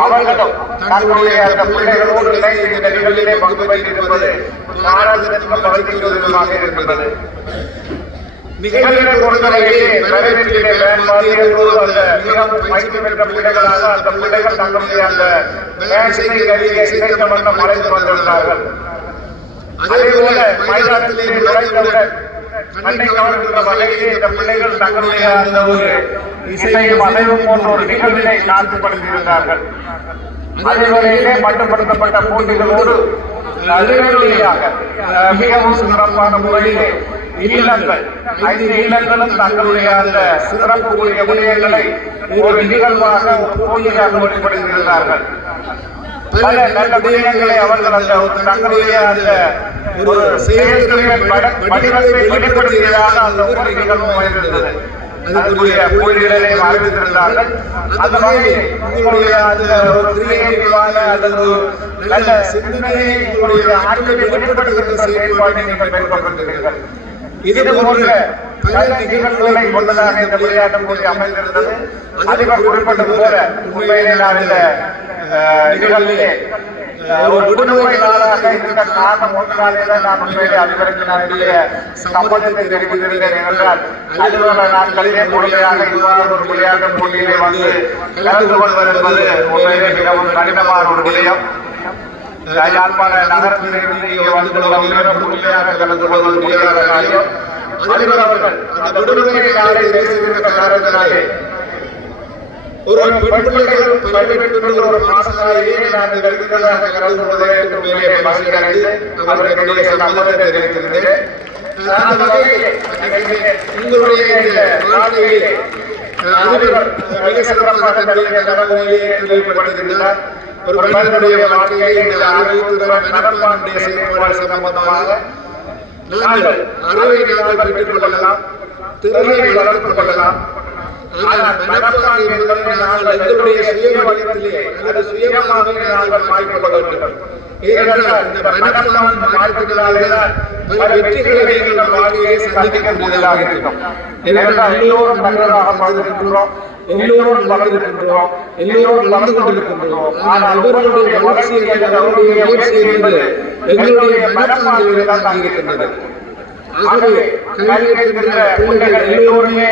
அவர்களும் தங்களுடைய அந்த பிள்ளைகளோடு இணைந்து இந்த நிகழ்விலே பங்கு பெற்றிருப்பது பாராட்டுதலுக்கும் மகிழ்ச்சியுள்ளதாக இருக்கின்றது. நிகழ்வினை பொறுத்தவரையிலே வரவேற்பிலே பயன்பாட்டியோடு அந்த மிகவும் பயிற்சி பெற்ற பிள்ளைகளாக அந்த பிள்ளைகள் தங்களுடைய அந்த இசை கருவியை இசைத்த வண்ணம் அழைத்து வந்திருந்தார்கள். அதேபோல மைதானத்திலே நுழைந்தவுடன் கண்ணை கவர்கின்ற வகையிலே இந்த பிள்ளைகள் தங்களுடைய அந்த ஒரு இசையும் அசைவும் போன்ற ஒரு நிகழ்வினை காட்சிப்படுத்தியிருந்தார்கள். அதே வகையிலே மட்டுப்படுத்தப்பட்ட போட்டிகளோடு அதிரடியாக மிகவும் சிறப்பான முறையிலே இல்லங்கள் 5 இல்லங்களும் தங்களுடைய அந்த சிறப்புக்குரிய விடயங்களை ஒரு நிகழ்வாக போட்டியாக வெளிப்படுத்தியிருந்தார்கள். பல நல்ல விடயங்களை அவர்கள் அந்த தங்களுடைய அந்த ஒரு செயல்திறன் வடிவத்தை வெளிப்படுத்தியதாக அந்த ஒவ்வொரு நிகழ்வும் அமைந்திருந்தது. அதுக்குரிய போட்டிகளை அறிவித்திருந்தார்கள். அந்த வகையில் உங்களுடைய அந்த ஒரு கிரியேட்டிவான அல்லது நல்ல சிந்தனையை உங்களுடைய ஆற்றலை வெளிப்படுத்துகின்ற செயல்பாட்டை நீங்கள் மேற்கொண்டிருக்கிறீர்கள். இது போன்ற பல நிகழ்வுகளை கொண்டதாக இந்த விளையாட்டு போட்டி அமைந்திருந்தது. அதில் குறிப்பிட்டது போல உண்மையிலே நான் இந்த நிகழ்விலே ஒரு விடுமுறை நாளாக இருந்த காரணம் ஒன்றாலே தான் நான் உண்மையிலே அதிபர்களுடைய சம்பந்தத்தை தெரிவிக்கிறேன். என்றால் அலுவலக நாட்களிலே முழுமையாக இவ்வாறு ஒரு விளையாட்டு போட்டியிலே வந்து கலந்து கொள்வது என்பது உண்மையிலே மிகவும் கடினமான ஒரு விடயம். யாழ்ப்பாண நகரத்திலே இங்கே வந்து முழுமையாக கலந்து கொள்வது முடியாத காரியம். அதிபர்கள் அந்த விடுமுறை நாளை பேசுகின்ற காரணத்தினாலே ஒரு பெண் பிள்ளைகள் பல்வேறு ஒரு பாடசாலையிலே நான் வருகிறதாக கலந்து கொள்வதற்கு மேலே மகிழ்ச்சி அடைந்து அவர்களுடைய சம்மதத்தை தெரிவித்திருந்தேன். அந்த வகையிலே உங்களுடைய இந்த வாழ்க்கையிலே அதிபர் மிக சிறப்பாக தன்னுடைய கடமையிலே தெளிவுபடுத்தியிருந்தார். ஒரு மனிதனுடைய வாழ்க்கையை இந்த அறிவு திறன் மனப்பான்மைய செயல்பாடு சம்பந்தமாக நாங்கள் அறிவை நாங்கள் பெற்றுக் கொள்ளலாம், திறனை வளர்த்துக் கொள்ளலாம். ஆனால் மனப்பான்மை என்பதை நாங்கள் எங்களுடைய சுய வடிவத்திலே அல்லது சுயமாகவே நாங்கள் மாற்றிக்கொள்ள வேண்டும். ஏனென்றால் இந்த மனப்பான்மை மாற்றத்தினால்தான் பல வெற்றிகளை நீங்கள் வாழ்க்கையை சந்திக்கக்கூடியதாக இருக்கும். ஏனென்றால் எல்லோரும் மனிதராக வாழ்ந்திருக்கின்றோம், எல்லோரும் வளர்ந்திருக்கின்றோம், எல்லோரும் வளர்ந்து கொண்டிருக்கின்றோம். ஆனால் அவர்களுடைய வளர்ச்சி என்பது அவருடைய முயற்சி என்பது எங்களுடைய மனப்பான்மையிலே தான் தங்கியிருக்கின்றது. ஆகவே கல்வி கற்கின்ற பிள்ளைகள் எல்லோருமே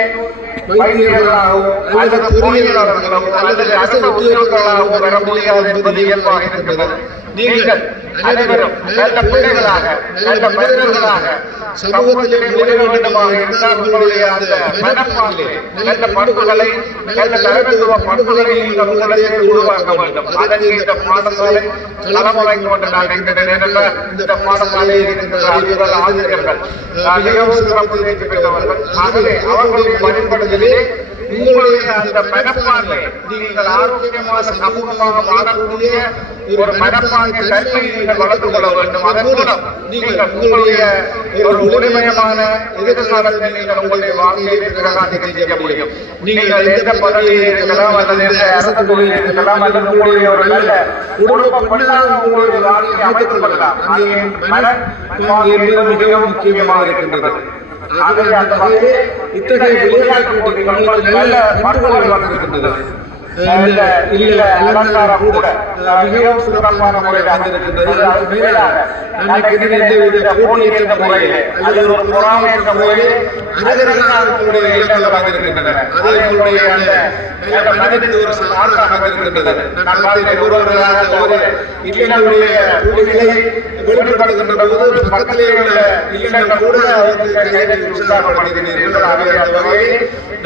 வைத்தியர்களாகவும் அல்லது பொறியியலாளர்களாகவும் அல்லது அரசு உத்தியோகங்களாகவும் வர முடியாது என்பது இயல்பாக இருக்கின்றது. நீங்கள் அனைவரும் நல்ல பிள்ளைகளாக நல்ல மனிதர்களாக சமூகத்திலே நுழைய வேண்டுமாக இருந்தால் உங்களுடைய அந்த மனப்பான்மையிலே நல்ல பண்புகளை நல்ல தரத்துவ பண்புகளை நீங்கள் உங்களிடையே உருவாக்க வேண்டும். அதற்கு இந்த பாடசாலை களமாக்கி கொண்டு நான் நினைக்கின்றேன். இந்த பாடசாலை இருக்கின்ற அறிவுகள் ஆசிரியர்கள் மிகவும் சிறப்பு பெற்றவர்கள். ஆகவே அவர்களுடைய பயன்படுதலே உங்களுடைய அந்த மனப்பான்மை நீங்கள் ஆரோக்கியமான சமூகமாக மாறக்கூடிய ஒரு மனப்பான்மை தன்மை நீங்கள் வளர்த்துக் கொள்ள வேண்டும். அதன் மூலம் நீங்கள் உங்களுடைய ஒரு ஒளிமயமான எதிர்காலத்தை நீங்கள் உங்களுடைய வாழ்க்கையை பிரகாசிக்க செய்ய முடியும். நீங்கள் எந்த பதவியில் இருக்கலாம் அல்லது எந்த அரசு தொழிலில் இருக்கலாம் அல்லது உங்களுடைய ஒரு நல்ல குடும்ப பெண்ணாக உங்களுடைய வாழ்க்கையை அமைத்துக் கொள்ளலாம். அங்கே மனம் என்பது மிகவும் முக்கியமாக இருக்கின்றது. ஆகவே அந்த வகையிலே இத்தகைய விளையாட்டு போட்டிகள் நல்ல பண்புகளை வளர்க்கின்றது. இந்த இல்ல அலங்காரம் கூட மிகவும் சிறப்பான முறையில் அமைந்திருக்கின்றது. அது மேலாக எந்தவித போட்டியற்ற முறையிலே அல்லது ஒரு பொறாமையற்ற முறையிலே அனைவர்களுடைய இல்லங்கள் அமைந்திருக்கின்றன. அதே உங்களுடைய அந்த மனதிற்கு ஒரு சார்பு அமைந்திருக்கின்றது. நான் பார்த்தேன் ஒருவர்களாக ஒரு இல்லங்களுடைய புள்ளிகளை வெளிப்படுத்துகின்ற போது பக்கத்திலே உள்ள இல்லங்கள் கூட அவருக்கு கையை உற்சாகப்படுத்தியிருக்கிறார்கள். ஆகவே அந்த வகையில்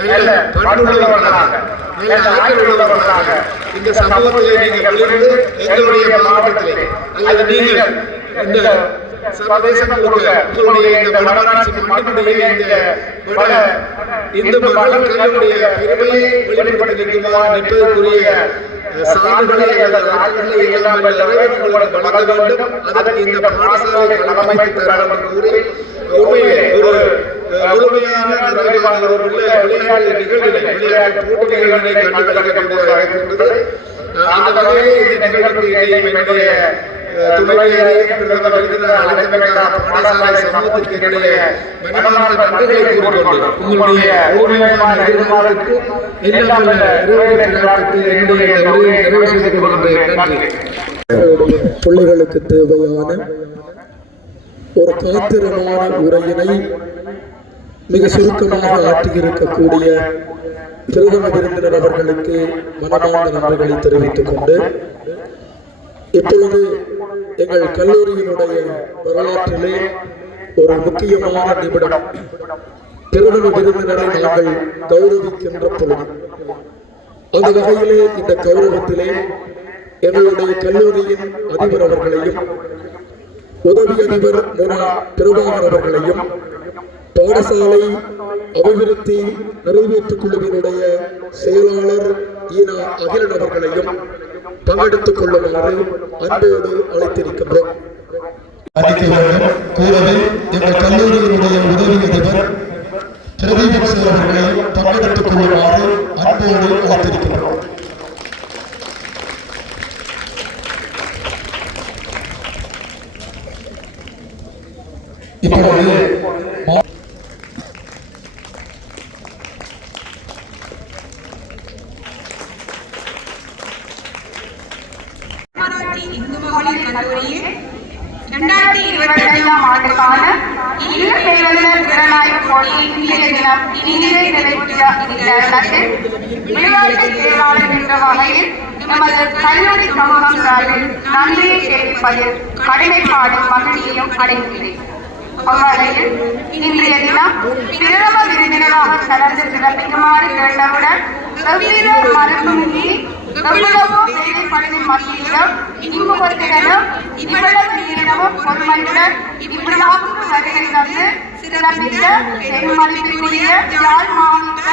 நல்ல பண்புள்ளவர்களாக நல்ல ஆற்றல் உள்ளவர்களாக இந்த சமூகத்திலே நீங்கள் விழுந்து எங்களுடைய மாவட்டத்திலே அல்லது நீங்கள் இந்த சர்வதேசம் உங்களுடைய இந்த வடமாட்சி மண்ணுடைய இந்த இந்து மக்களுடைய பெருமையை வெளிப்படுத்தி நிற்பதற்குரிய சான்றுகளை அல்லது ஆற்றல்களை எல்லாம் உங்களுக்கு வழங்க வேண்டும். அதற்கு இந்த பாடசாலை களமைத்து தர வேண்டும் கூறி உண்மையிலே ஒரு முழுமையான நிறைவான ஒரு விளையாட்டு நிகழ்வுகளை விளையாட்டு போட்டி நிகழ்வுகளை கண்டுகளிக்கக்கூடியதாக இருக்கின்றது. அந்த வகையில் இந்த நிகழ்வுக்கு இடையே என்னுடைய துணைவியரையும் பிரதமர் விருந்தினர் அழைத்தமைக்காக பாடசாலை சமூகத்திற்கு என்னுடைய மனமார்ந்த நன்றிகளை கூறிக்கொண்டு உங்களுடைய ஊழியமான எதிர்காலத்திற்கு எல்லாம் வல்ல இறைவனை பிரார்த்தித்து என்னுடைய உரையை நிறைவு செய்து கொள்கின்றேன். நன்றி. பிள்ளைகளுக்கு தேவையான ஒரு காத்திரமான உரையினை மிக சுருக்கமாக ஆற்றியிருக்கக்கூடிய பிரதம விருந்தினர் அவர்களுக்கு மனமார்ந்த நன்றிகளை தெரிவித்துக் கொண்டு இப்பொழுது எங்கள் கல்லூரியினுடைய வரலாற்றிலே ஒரு முக்கியமான நிமிடம் பிரதம விருந்தினரை நாங்கள் கௌரவிக்கின்ற பொழுது அந்த வகையிலே இந்த கௌரவத்திலே எங்களுடைய கல்லூரியின் அதிபர் அவர்களையும் உதவி அதிபர் முனா பிரபாகர் அவர்களையும் பாடசாலை அபிவிருத்தி நிறைவேற்றுக் குழுவினுடைய செயலாளர் ஈனா அகிலன் அவர்களையும் பங்கெடுத்துக் கொள்ளுமாறு அன்போடு அழைத்திருக்கின்றோம். கூடவே எங்கள் கல்லூரியினுடைய உதவி அதிபர் பிரதீபன் அவர்களை பங்கெடுத்துக் கொள்ளுமாறு அன்போடு அழைத்திருக்கின்றோம். இப்பொழுது இந்து மகளிர் கல்லூரியில் 2025ஆம் ஆண்டுக்கான இல்ல செயலர் திறனாய்வு போட்டி இந்திய தினம் இனிதே நிறைவுற்ற இந்நேரத்தில் விளையாட்டு செயலாளர் என்ற வகையில் நமது கல்லூரி சமூகம் சார்பில் நன்றியை தெரிவிப்பதில் கடமைப்பாடும் மகிழ்ச்சியும் அடைகிறேன். அவ்வகையில் இன்றைய தினம் பிரதம விருந்தினராக கலந்து சிறப்பிக்குமாறு கேட்டவுடன் எவ்வித மறுப்புமின்றி எவ்வளவோ தேவைப்படும் மத்தியிலும் இன்புறுத்திடலும் இவ்வளவு நேரமும் பொறுமையுடன் இவ்விழாவுக்கு வருகை தந்து சிறப்பித்த பெருமதிப்புக்குரிய யாழ் மாவட்ட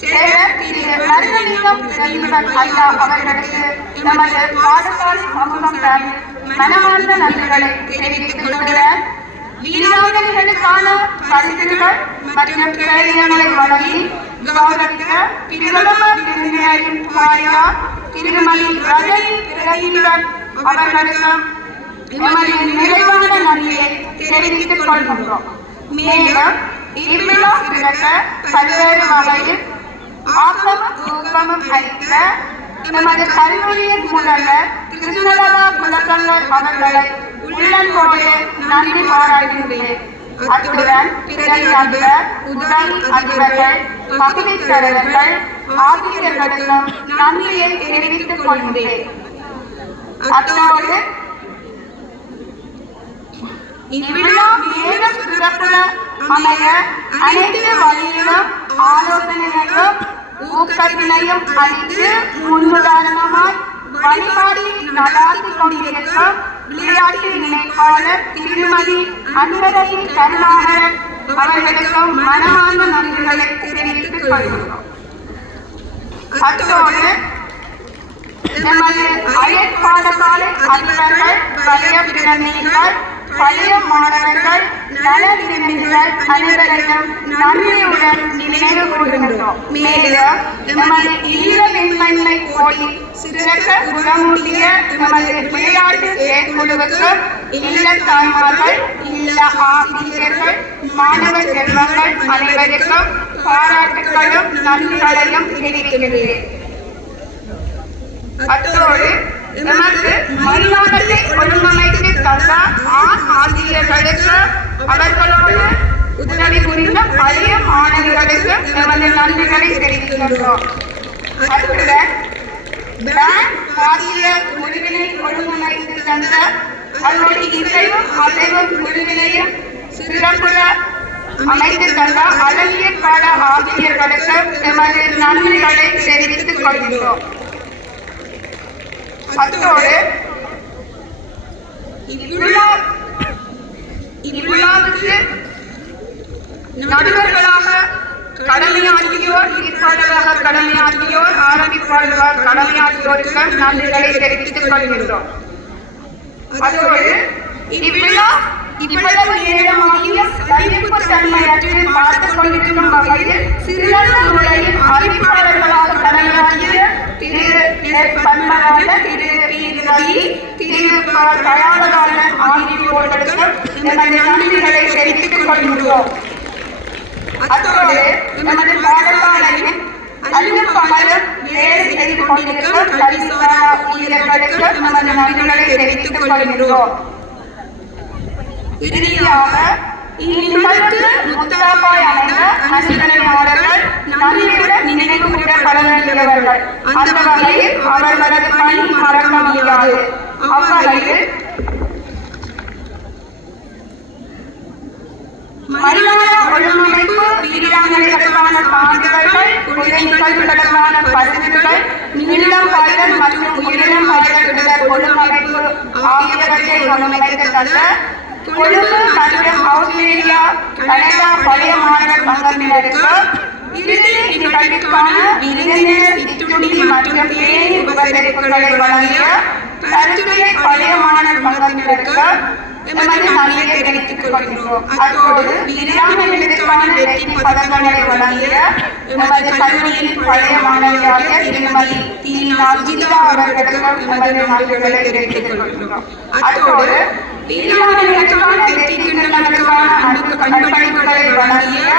செயலர் திரு மருதலிங்கம் பிரதீபன் ஐயா அவர்களுக்கு நமது பாடசாலை சமூகம் சார்பில் மனமார்ந்த நன்றிகளை தெரிவித்துக் கொள்கிறேன். வீராங்கனைகளுக்கான பரிசுகள் மற்றும் பிரேரணைகளை வழங்கி கௌரவிக்க பிரதம விருந்தினரின் வாரியார் திருமதி ரஜனி பிரதீபன் அவர்களுக்கும் எமது நிறைவான நன்றியை தெரிவித்துக் கொள்கின்றோம். மேலும் இவ்விழா சிறக்க பல்வேறு வகையில் ஊக்கமும் அளிக்க நமது கல்லூரியின் முதல்வர் கிருஷ்ணலதா குலக்கல்லர் அவர்களை உள்ளன்போடு நன்றி பாராட்டுகின்றேன். அத்துடன் பிரதி அதிபர், உதவி அதிபர்கள், பகுதித் தலைவர்கள் ஆகியோர்களுக்கும் நன்றியை தெரிவித்துக் கொள்கிறேன். அத்தோடு இவ்விழா மேலும் சிறப்புற அமைய அனைத்து வழியிலும் ஆலோசனைகளும் ஊக்கத்தினையும் அளித்து முன்னுதாரணமாய் வழிபாடி நடாத்தி கொண்டிருக்கும் விளையாட்டு இணைப்பாளர் திருமதி அன்பரசி கருணாகரன் அவர்களுக்கும் மனமார்ந்த நன்றிகளை தெரிவித்துக் கொள்கிறோம். அத்தோடு நமது அயற் பாடசாலை அதிபர்கள், பழைய பிரதிநிதிகள், பழைய மாணவர்கள், நல விருந்தினர்கள் அனைவரையும் நன்றியுடன் நினைவு கூறுகின்றோம். மேலும் நமது இல்ல வெண்மண்மை போட்டி சிறக்க குணமூட்டிய நமது விளையாட்டு செயற்குழுவுக்கு இல்ல தாய்மார்கள், இல்ல ஆசிரியர்கள், மாணவ செல்வங்கள் அனைவருக்கும் பாராட்டுகளும் நன்றிகளையும் தெரிவிக்கின்றேன். அத்தோடு நமக்கு மறுநாளத்தை ஒழுங்கமைத்து தந்த ஆசிரியர்களுக்கு, அவர்களோடு உதவி புரிந்த பழைய மாணவர்களுக்கு நமது நன்றிகளை தெரிவிக்கின்றோம். அத்துடன் பேங்க் வாரிய குழுவினை ஒழுங்கமைத்து தந்த அவருடைய இசைவும் அசைவும் குழுவினையும் சிறப்புற அமைத்து தந்த அழகிய பாட ஆசிரியர்களுக்கு நமது நன்றிகளை தெரிவித்துக் கொள்கிறோம். அத்தோடு இவ்விழாவுக்கு நடுவர்களாக கடமையாற்றியோர், ஏற்பாளராக கடமையாற்றியோர், ஆரம்பிப்பாளராக கடமையாற்றியோருக்கு நன்றிகளை தெரிவித்துக் கொள்கின்றோம். அதோடு இவ்விழா இவ்வளவு நேரமாகிய சகிப்பு தன்மையற்று பார்த்துக் கொண்டிருக்கும் வகையில் சிறந்த முறையில் அறிவிப்பாளர்களாக கடமையாற்றிய திரு எஸ். பத்மநாபன், திரு பி. திருமதி தயாளராஜன் ஆகியோர்களுக்கு எமது நன்றிகளை தெரிவித்துக் கொள்கின்றோம். அத்தோடு எமது பாடசாலையின் அதிலும் பலரும் வேலை செய்து கொண்டிருக்கும் கல்விசாரா ஊழியர்களுக்கு எமது நன்றிகளை தெரிவித்துக் கொள்கின்றோம். இறுதியாக இந்நிகழ்வுக்கு முத்தாப்பாய் அமைந்த அனுசரணையாளர்கள் நன்றியுடன் நினைவு கூறப்பட வேண்டியவர்கள். அந்த வகையில் அவர்களது பணி மறக்க முடியாது. அவ்வகையில் மரியாதை ஒழுங்கமைப்பு வீராங்கனைகளுக்கான சான்றிதழ்கள், குழந்தை நிகழ்வுகளுக்கான பரிசுகள், நீளம் பயிர் மற்றும் உயரம் பயிர் ஒழுங்கமைப்பு ஆகியவற்றை ஒழுங்கமைத்து தந்த கொழும்பு மற்றும் ஆஸ்திரேலியா கனடா பழைய மாணவர் சங்கத்தினருக்கு இறுதி நிகழ்ச்சிக்கான விருந்தினர் சிற்றுண்டி மற்றும் தேநீர் உபசரிப்புகளை வழங்கிய பரிந்துரை பழைய மாணவர் சங்கத்தினருக்கு எமது நன்றியை தெரிவித்துக் கொள்கின்றோம். அத்தோடு வீராங்கனைகளுக்கான வெற்றி பதக்கங்களை வழங்கிய எமது கல்லூரியின் பழைய மாணவியாகிய திருமதி தீனா சுஜிதா அவர்களுக்கு எமது நன்றிகளை தெரிவித்துக் கொள்கின்றோம். அத்தோடு வீராங்கனைகளுக்கான வெற்றி கிண்ணங்களுக்கான அன்பளிப்புகளை வழங்கிய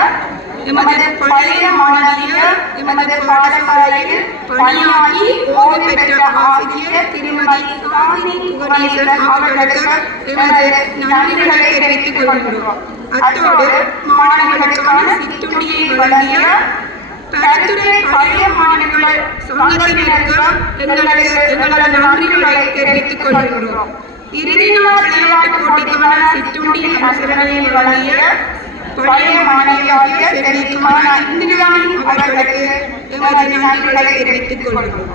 எமது பழைய மாணவியர் எமது பாடசாலையில் பணியாற்றி ஓய்வு பெற்ற ஆசிரியர் திருமதி சாந்தினி புவனேஸ்வரன் அவர்களுக்கு எமது நன்றிகளை தெரிவித்துக் கொள்கின்றோம். அத்தோடு மாணவர்களுக்கான சிற்றுண்டியை வழங்கிய பரிந்துரை பழைய மாணவர்கள் சங்கத்தினருக்கு எங்களது நன்றிகளை தெரிவித்துக் கொள்கின்றோம். இறுதி நாள் விளையாட்டுப் போட்டிக்கான சிற்றுண்டி அனுசரணையை வழங்கிய பழைய மாணவியாகிய செல்விக்குமார் இந்திராணி அவர்களுக்கு எமது நன்றிகளை தெரிவித்துக் கொள்கிறோம்.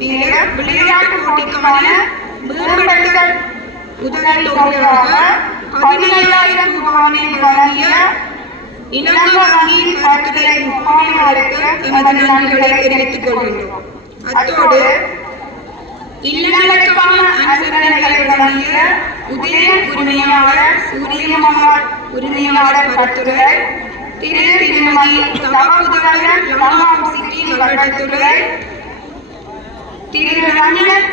மேலும் விளையாட்டுப் போட்டிக்கான மேம்படுத்தல் உதவித்தொகையாக 17,000 ரூபாயை வழங்கிய இலங்கை வங்கி பரிந்துரை முகாமையாளருக்கு எமது நன்றிகளை தெரிவித்துக் கொள்கிறோம். அத்தோடு இல்லங்களுக்கான அனுசரணைகளை வழங்கிய உதயம் உரிமையாளர், சூரியமகால் உரிமையாளர் பரிந்துரை, திருமதி தவாபுதரன் லமாம் சிட்டி வருடத்துறை, திரு ரஞ்சன்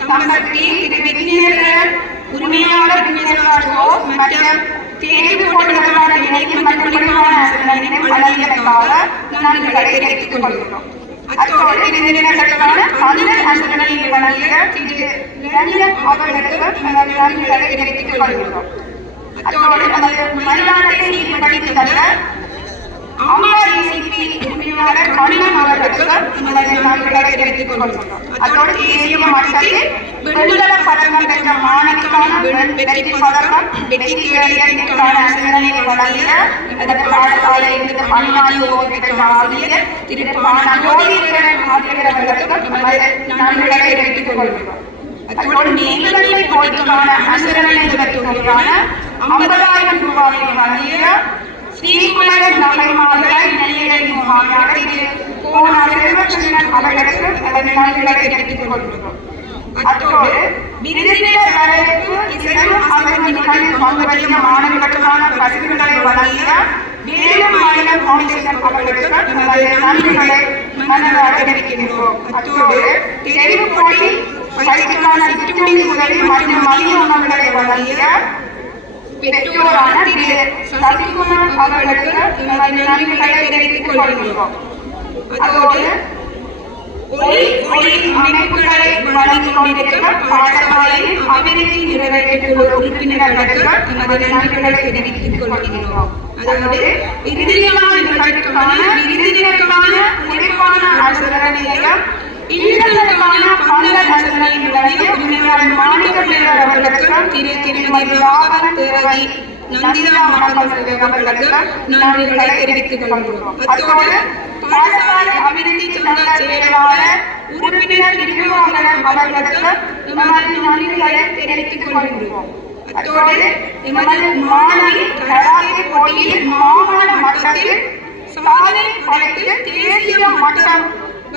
தம்பசக்தி, திரு விக்னேஸ்வரன் உரிமையாளர் விக்னேஸ்வரன் மற்றும் தேர்வு போட்டிகளுக்கான தேநீர் மற்றும் குளிர்பான அனுசரணையினை வழங்கியதற்காக நன்றிகளை தெரிவித்துக் கொள்கிறோம். அத்தோடு விருந்தினர்களுக்கான பல்வேறு அனுசரணையை வழங்கிய திரு ரஞ்சன் அவர்களுக்கு எமது நன்றிகளை தெரிவித்துக் கொள்கிறோம். அத்தோடு அது மயிலாட்டை சீர்படுத்தி தந்த AMACP உரிமையாளர் கண்ணன் அவர்களுக்கு எமது நன்றிகளை தெரிவித்துக் கொள்கிறோம். அத்தோடு தேசிய மட்டத்தில் வெண்கல பதக்கம் பெற்ற மாணவிக்கான வெற்றி பதக்கம், வெற்றி கேடயத்திற்கான அனுசரணையை வழங்கிய எமது பாடசாலையிலிருந்து பணியாற்றி ஓய்வு பெற்ற ஆசிரியர் திரு பானா ஜோதிரன் ஆசிரியர்களுக்கு எமது நன்றிகளை தெரிவித்துக் கொள்கிறோம். அத்தோடு மேல்நிலை போட்டிக்கான அனுசரணை தொகையான 50,000 ரூபாயை வழங்கிய ஸ்ரீகுமரன் நகைமாத இணையலை முகாமையாளர் திரு கோண செல்வகிருஷ்ணன் அவர்களுக்கு எமது நன்றிகளை தெரிவித்துக் கொள்கிறோம். அத்தோடு விருந்தினர் வரவேற்பு இசையும் அசைவு நிகழ்வில் பங்குபற்றிய மாணவர்களுக்கான பரிசுகளை வழங்கிய வேலுமாயிரம் ஃபவுண்டேஷன் அவர்களுக்கு எமது நன்றிகளை மனதார தெரிவிக்கின்றோம். அத்தோடு தெரிவு போட்டி பயிற்சிக்கான சிற்றுண்டி உதவி மற்றும் மதிய உணவுகளை வழங்கிய பெற்றோரான திரு சசிகுமார் அவர்களுக்கு எமது நன்றிகளை தெரிவித்துக் கொள்கின்றோம். அதோடு ஒளி அமைப்புகளை வழங்கிக் கொண்டிருக்கும் பாடசாலையின் அபிவிருத்தி நிறைவேற்று குழு உறுப்பினர்களுக்கு எமது நன்றிகளை தெரிவித்துக் கொள்கின்றோம். அதாவது இறுதியான நிகழ்ச்சிக்கான விருந்தினருக்கான குளிர்பான அனுசரணையையும் இல்லங்களுக்கான பந்தல் அனுசரணையை வழங்கிய உரிமையாளர் மாணிக்கப்பிள்ளையார் அவர்களுக்கு திருமதி ராகவன் தேவகி நந்திதா மாணவர்கள் அவர்களுக்கு நன்றிகளை தெரிவித்துக் கொள்கிறோம். அத்தோடு பாடசாலை அபிவிருத்தி சங்க செயலாளர் உறுப்பினர் நிர்வாகர் அவர்களுக்கு எமது நன்றிகளை தெரிவித்துக் கொள்கின்றோம். அத்தோடு எமது மாணவி கராத்தே போட்டியில் மாவட்ட மட்டத்தில் சாதனை படைத்து தேசிய மட்டம்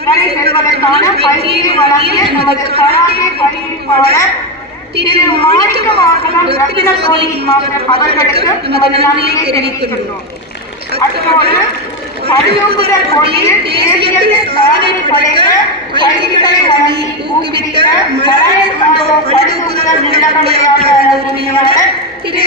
வரை செல்வதற்கான பயிற்சியை வழங்கிய எமது கராத்தே பயிற்றுவிப்பாளர் திரு மாணிக்கவாசகம் ரத்தினசோதி அவர்களுக்கு எமது நன்றியை தெரிவிக்கின்றோம். அத்தோடு பழுதுதல் போட்டியில் தேசியத்தில் சாதனை படைக்க பயிற்சிகளை வழங்கி ஊக்குவித்த மலர் தடகள விளையாட்டு உரிமையாளர் திரு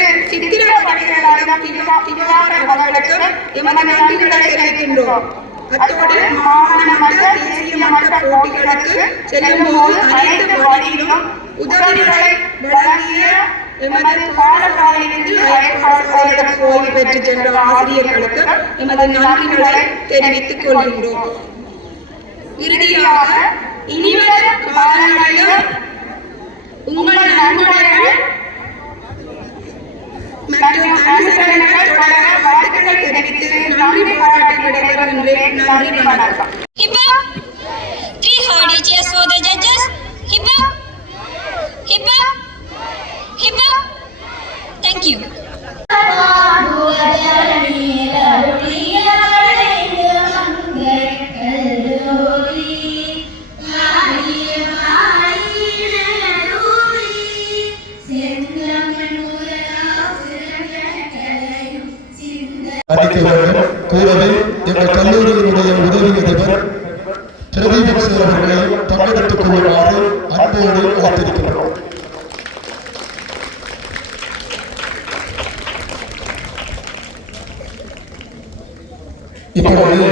அவர்களுக்கும் எமது நன்றிகளை தெரிவிக்கின்றோம். அத்தோடு மாகாண மட்ட தேசிய மட்ட போட்டிகளுக்கு செல்லும் போது அனைத்து வழியிலும் உதவிகளை வழங்கிய எமது பாடசாலையிலிருந்து அயல் பாடசாலைகளுக்கு ஓய்வு பெற்று சென்ற ஆசிரியர்களுக்கு எமது நன்றிகளை தெரிவித்துக் கொள்கின்றோம். இறுதியாக இனிவரும் காலங்களிலும் உங்கள் நன்கொடைகள் மற்றும் அனுசரணைகள் தொடர வாழ்த்துக்களை தெரிவித்து நன்றி பாராட்டி விடைபெறுகின்றேன். நன்றி, வணக்கம். Hip hop! 3 hearty cheers for the judges. Hip hop! Hip hop! Hip hop! Thank you. அறிக்கை வேண்டும் கூறவே எங்கள் கல்லூரியினுடைய உதவி அதிபர் பிரதீபன் சார் அவர்களை பங்கெடுத்துக் கொள்ளுமாறு அன்போடு அழைத்திருக்கிறோம். இப்பொழுது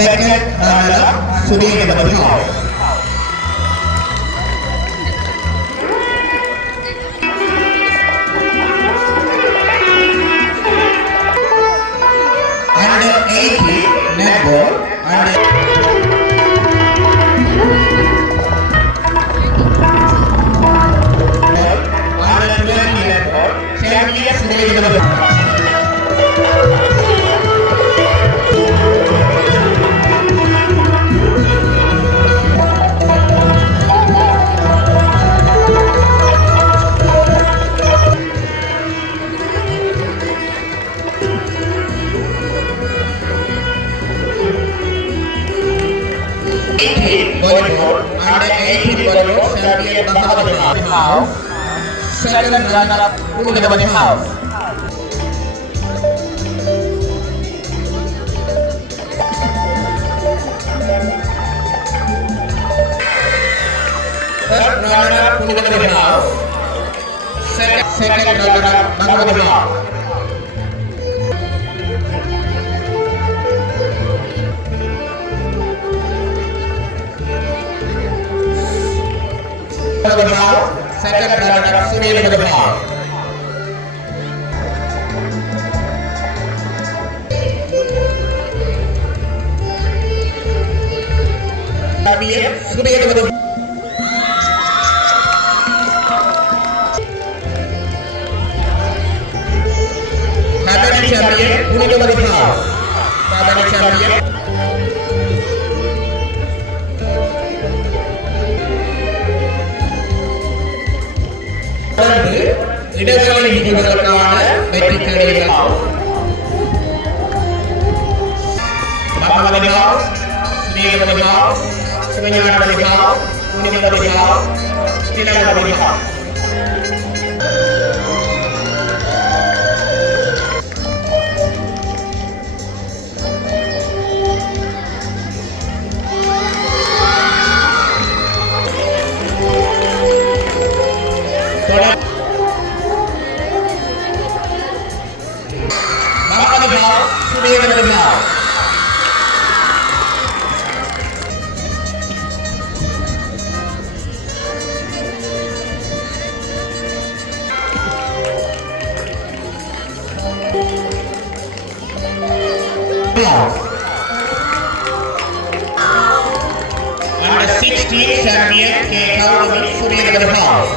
second runner-up Sunil Madhav. Under 18 netball, under under 20 netball, champion Sunil Madhav. Volleyball, under 18 volleyball champion Bahadur. Second runner-up Unagamadhav. Third runner-up Unagamadhav. Second runner-up Bahadur. Second runner-up Sunil Madhav. Champion Sunil Madhav. Kabaddi champion Sunil Madhav. Kabaddi champion. இடங்களை நீக்குவதற்கான வெற்றி தேடிகள் பகவதிகாவ், ஸ்ரீகவதிகாவ், சிவஞானவதிகாவ், முனிவதிகாவ், திலகவதிகாவ். Under 16 champion K. Kaudami Sunil Madhav.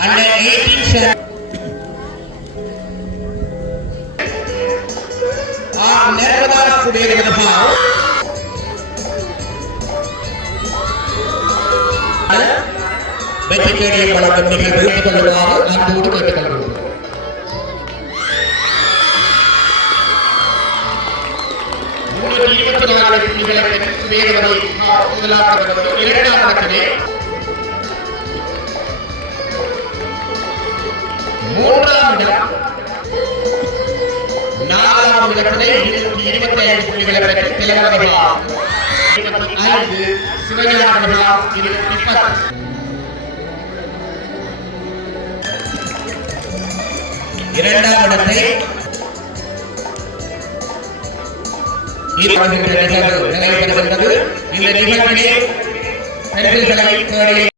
Under 18 Nervada Subir with the foul. வெற்றி தேடிய பழக்கம் நிகழ்வு கொள்ளுமாறு அன்போடு கேட்டுக்கொள்கிறோம். மூன்றாம் இடம் 4ஆம் இடத்திலே 225 புள்ளிகளை பெற்ற திலகவதிகா 25 சிவஞானவதிகா 20 இரண்டாம் இடத்தை நிகழ்வு நடைபெறுகின்றது. இந்த நிகழ்விலே பரிசுகளை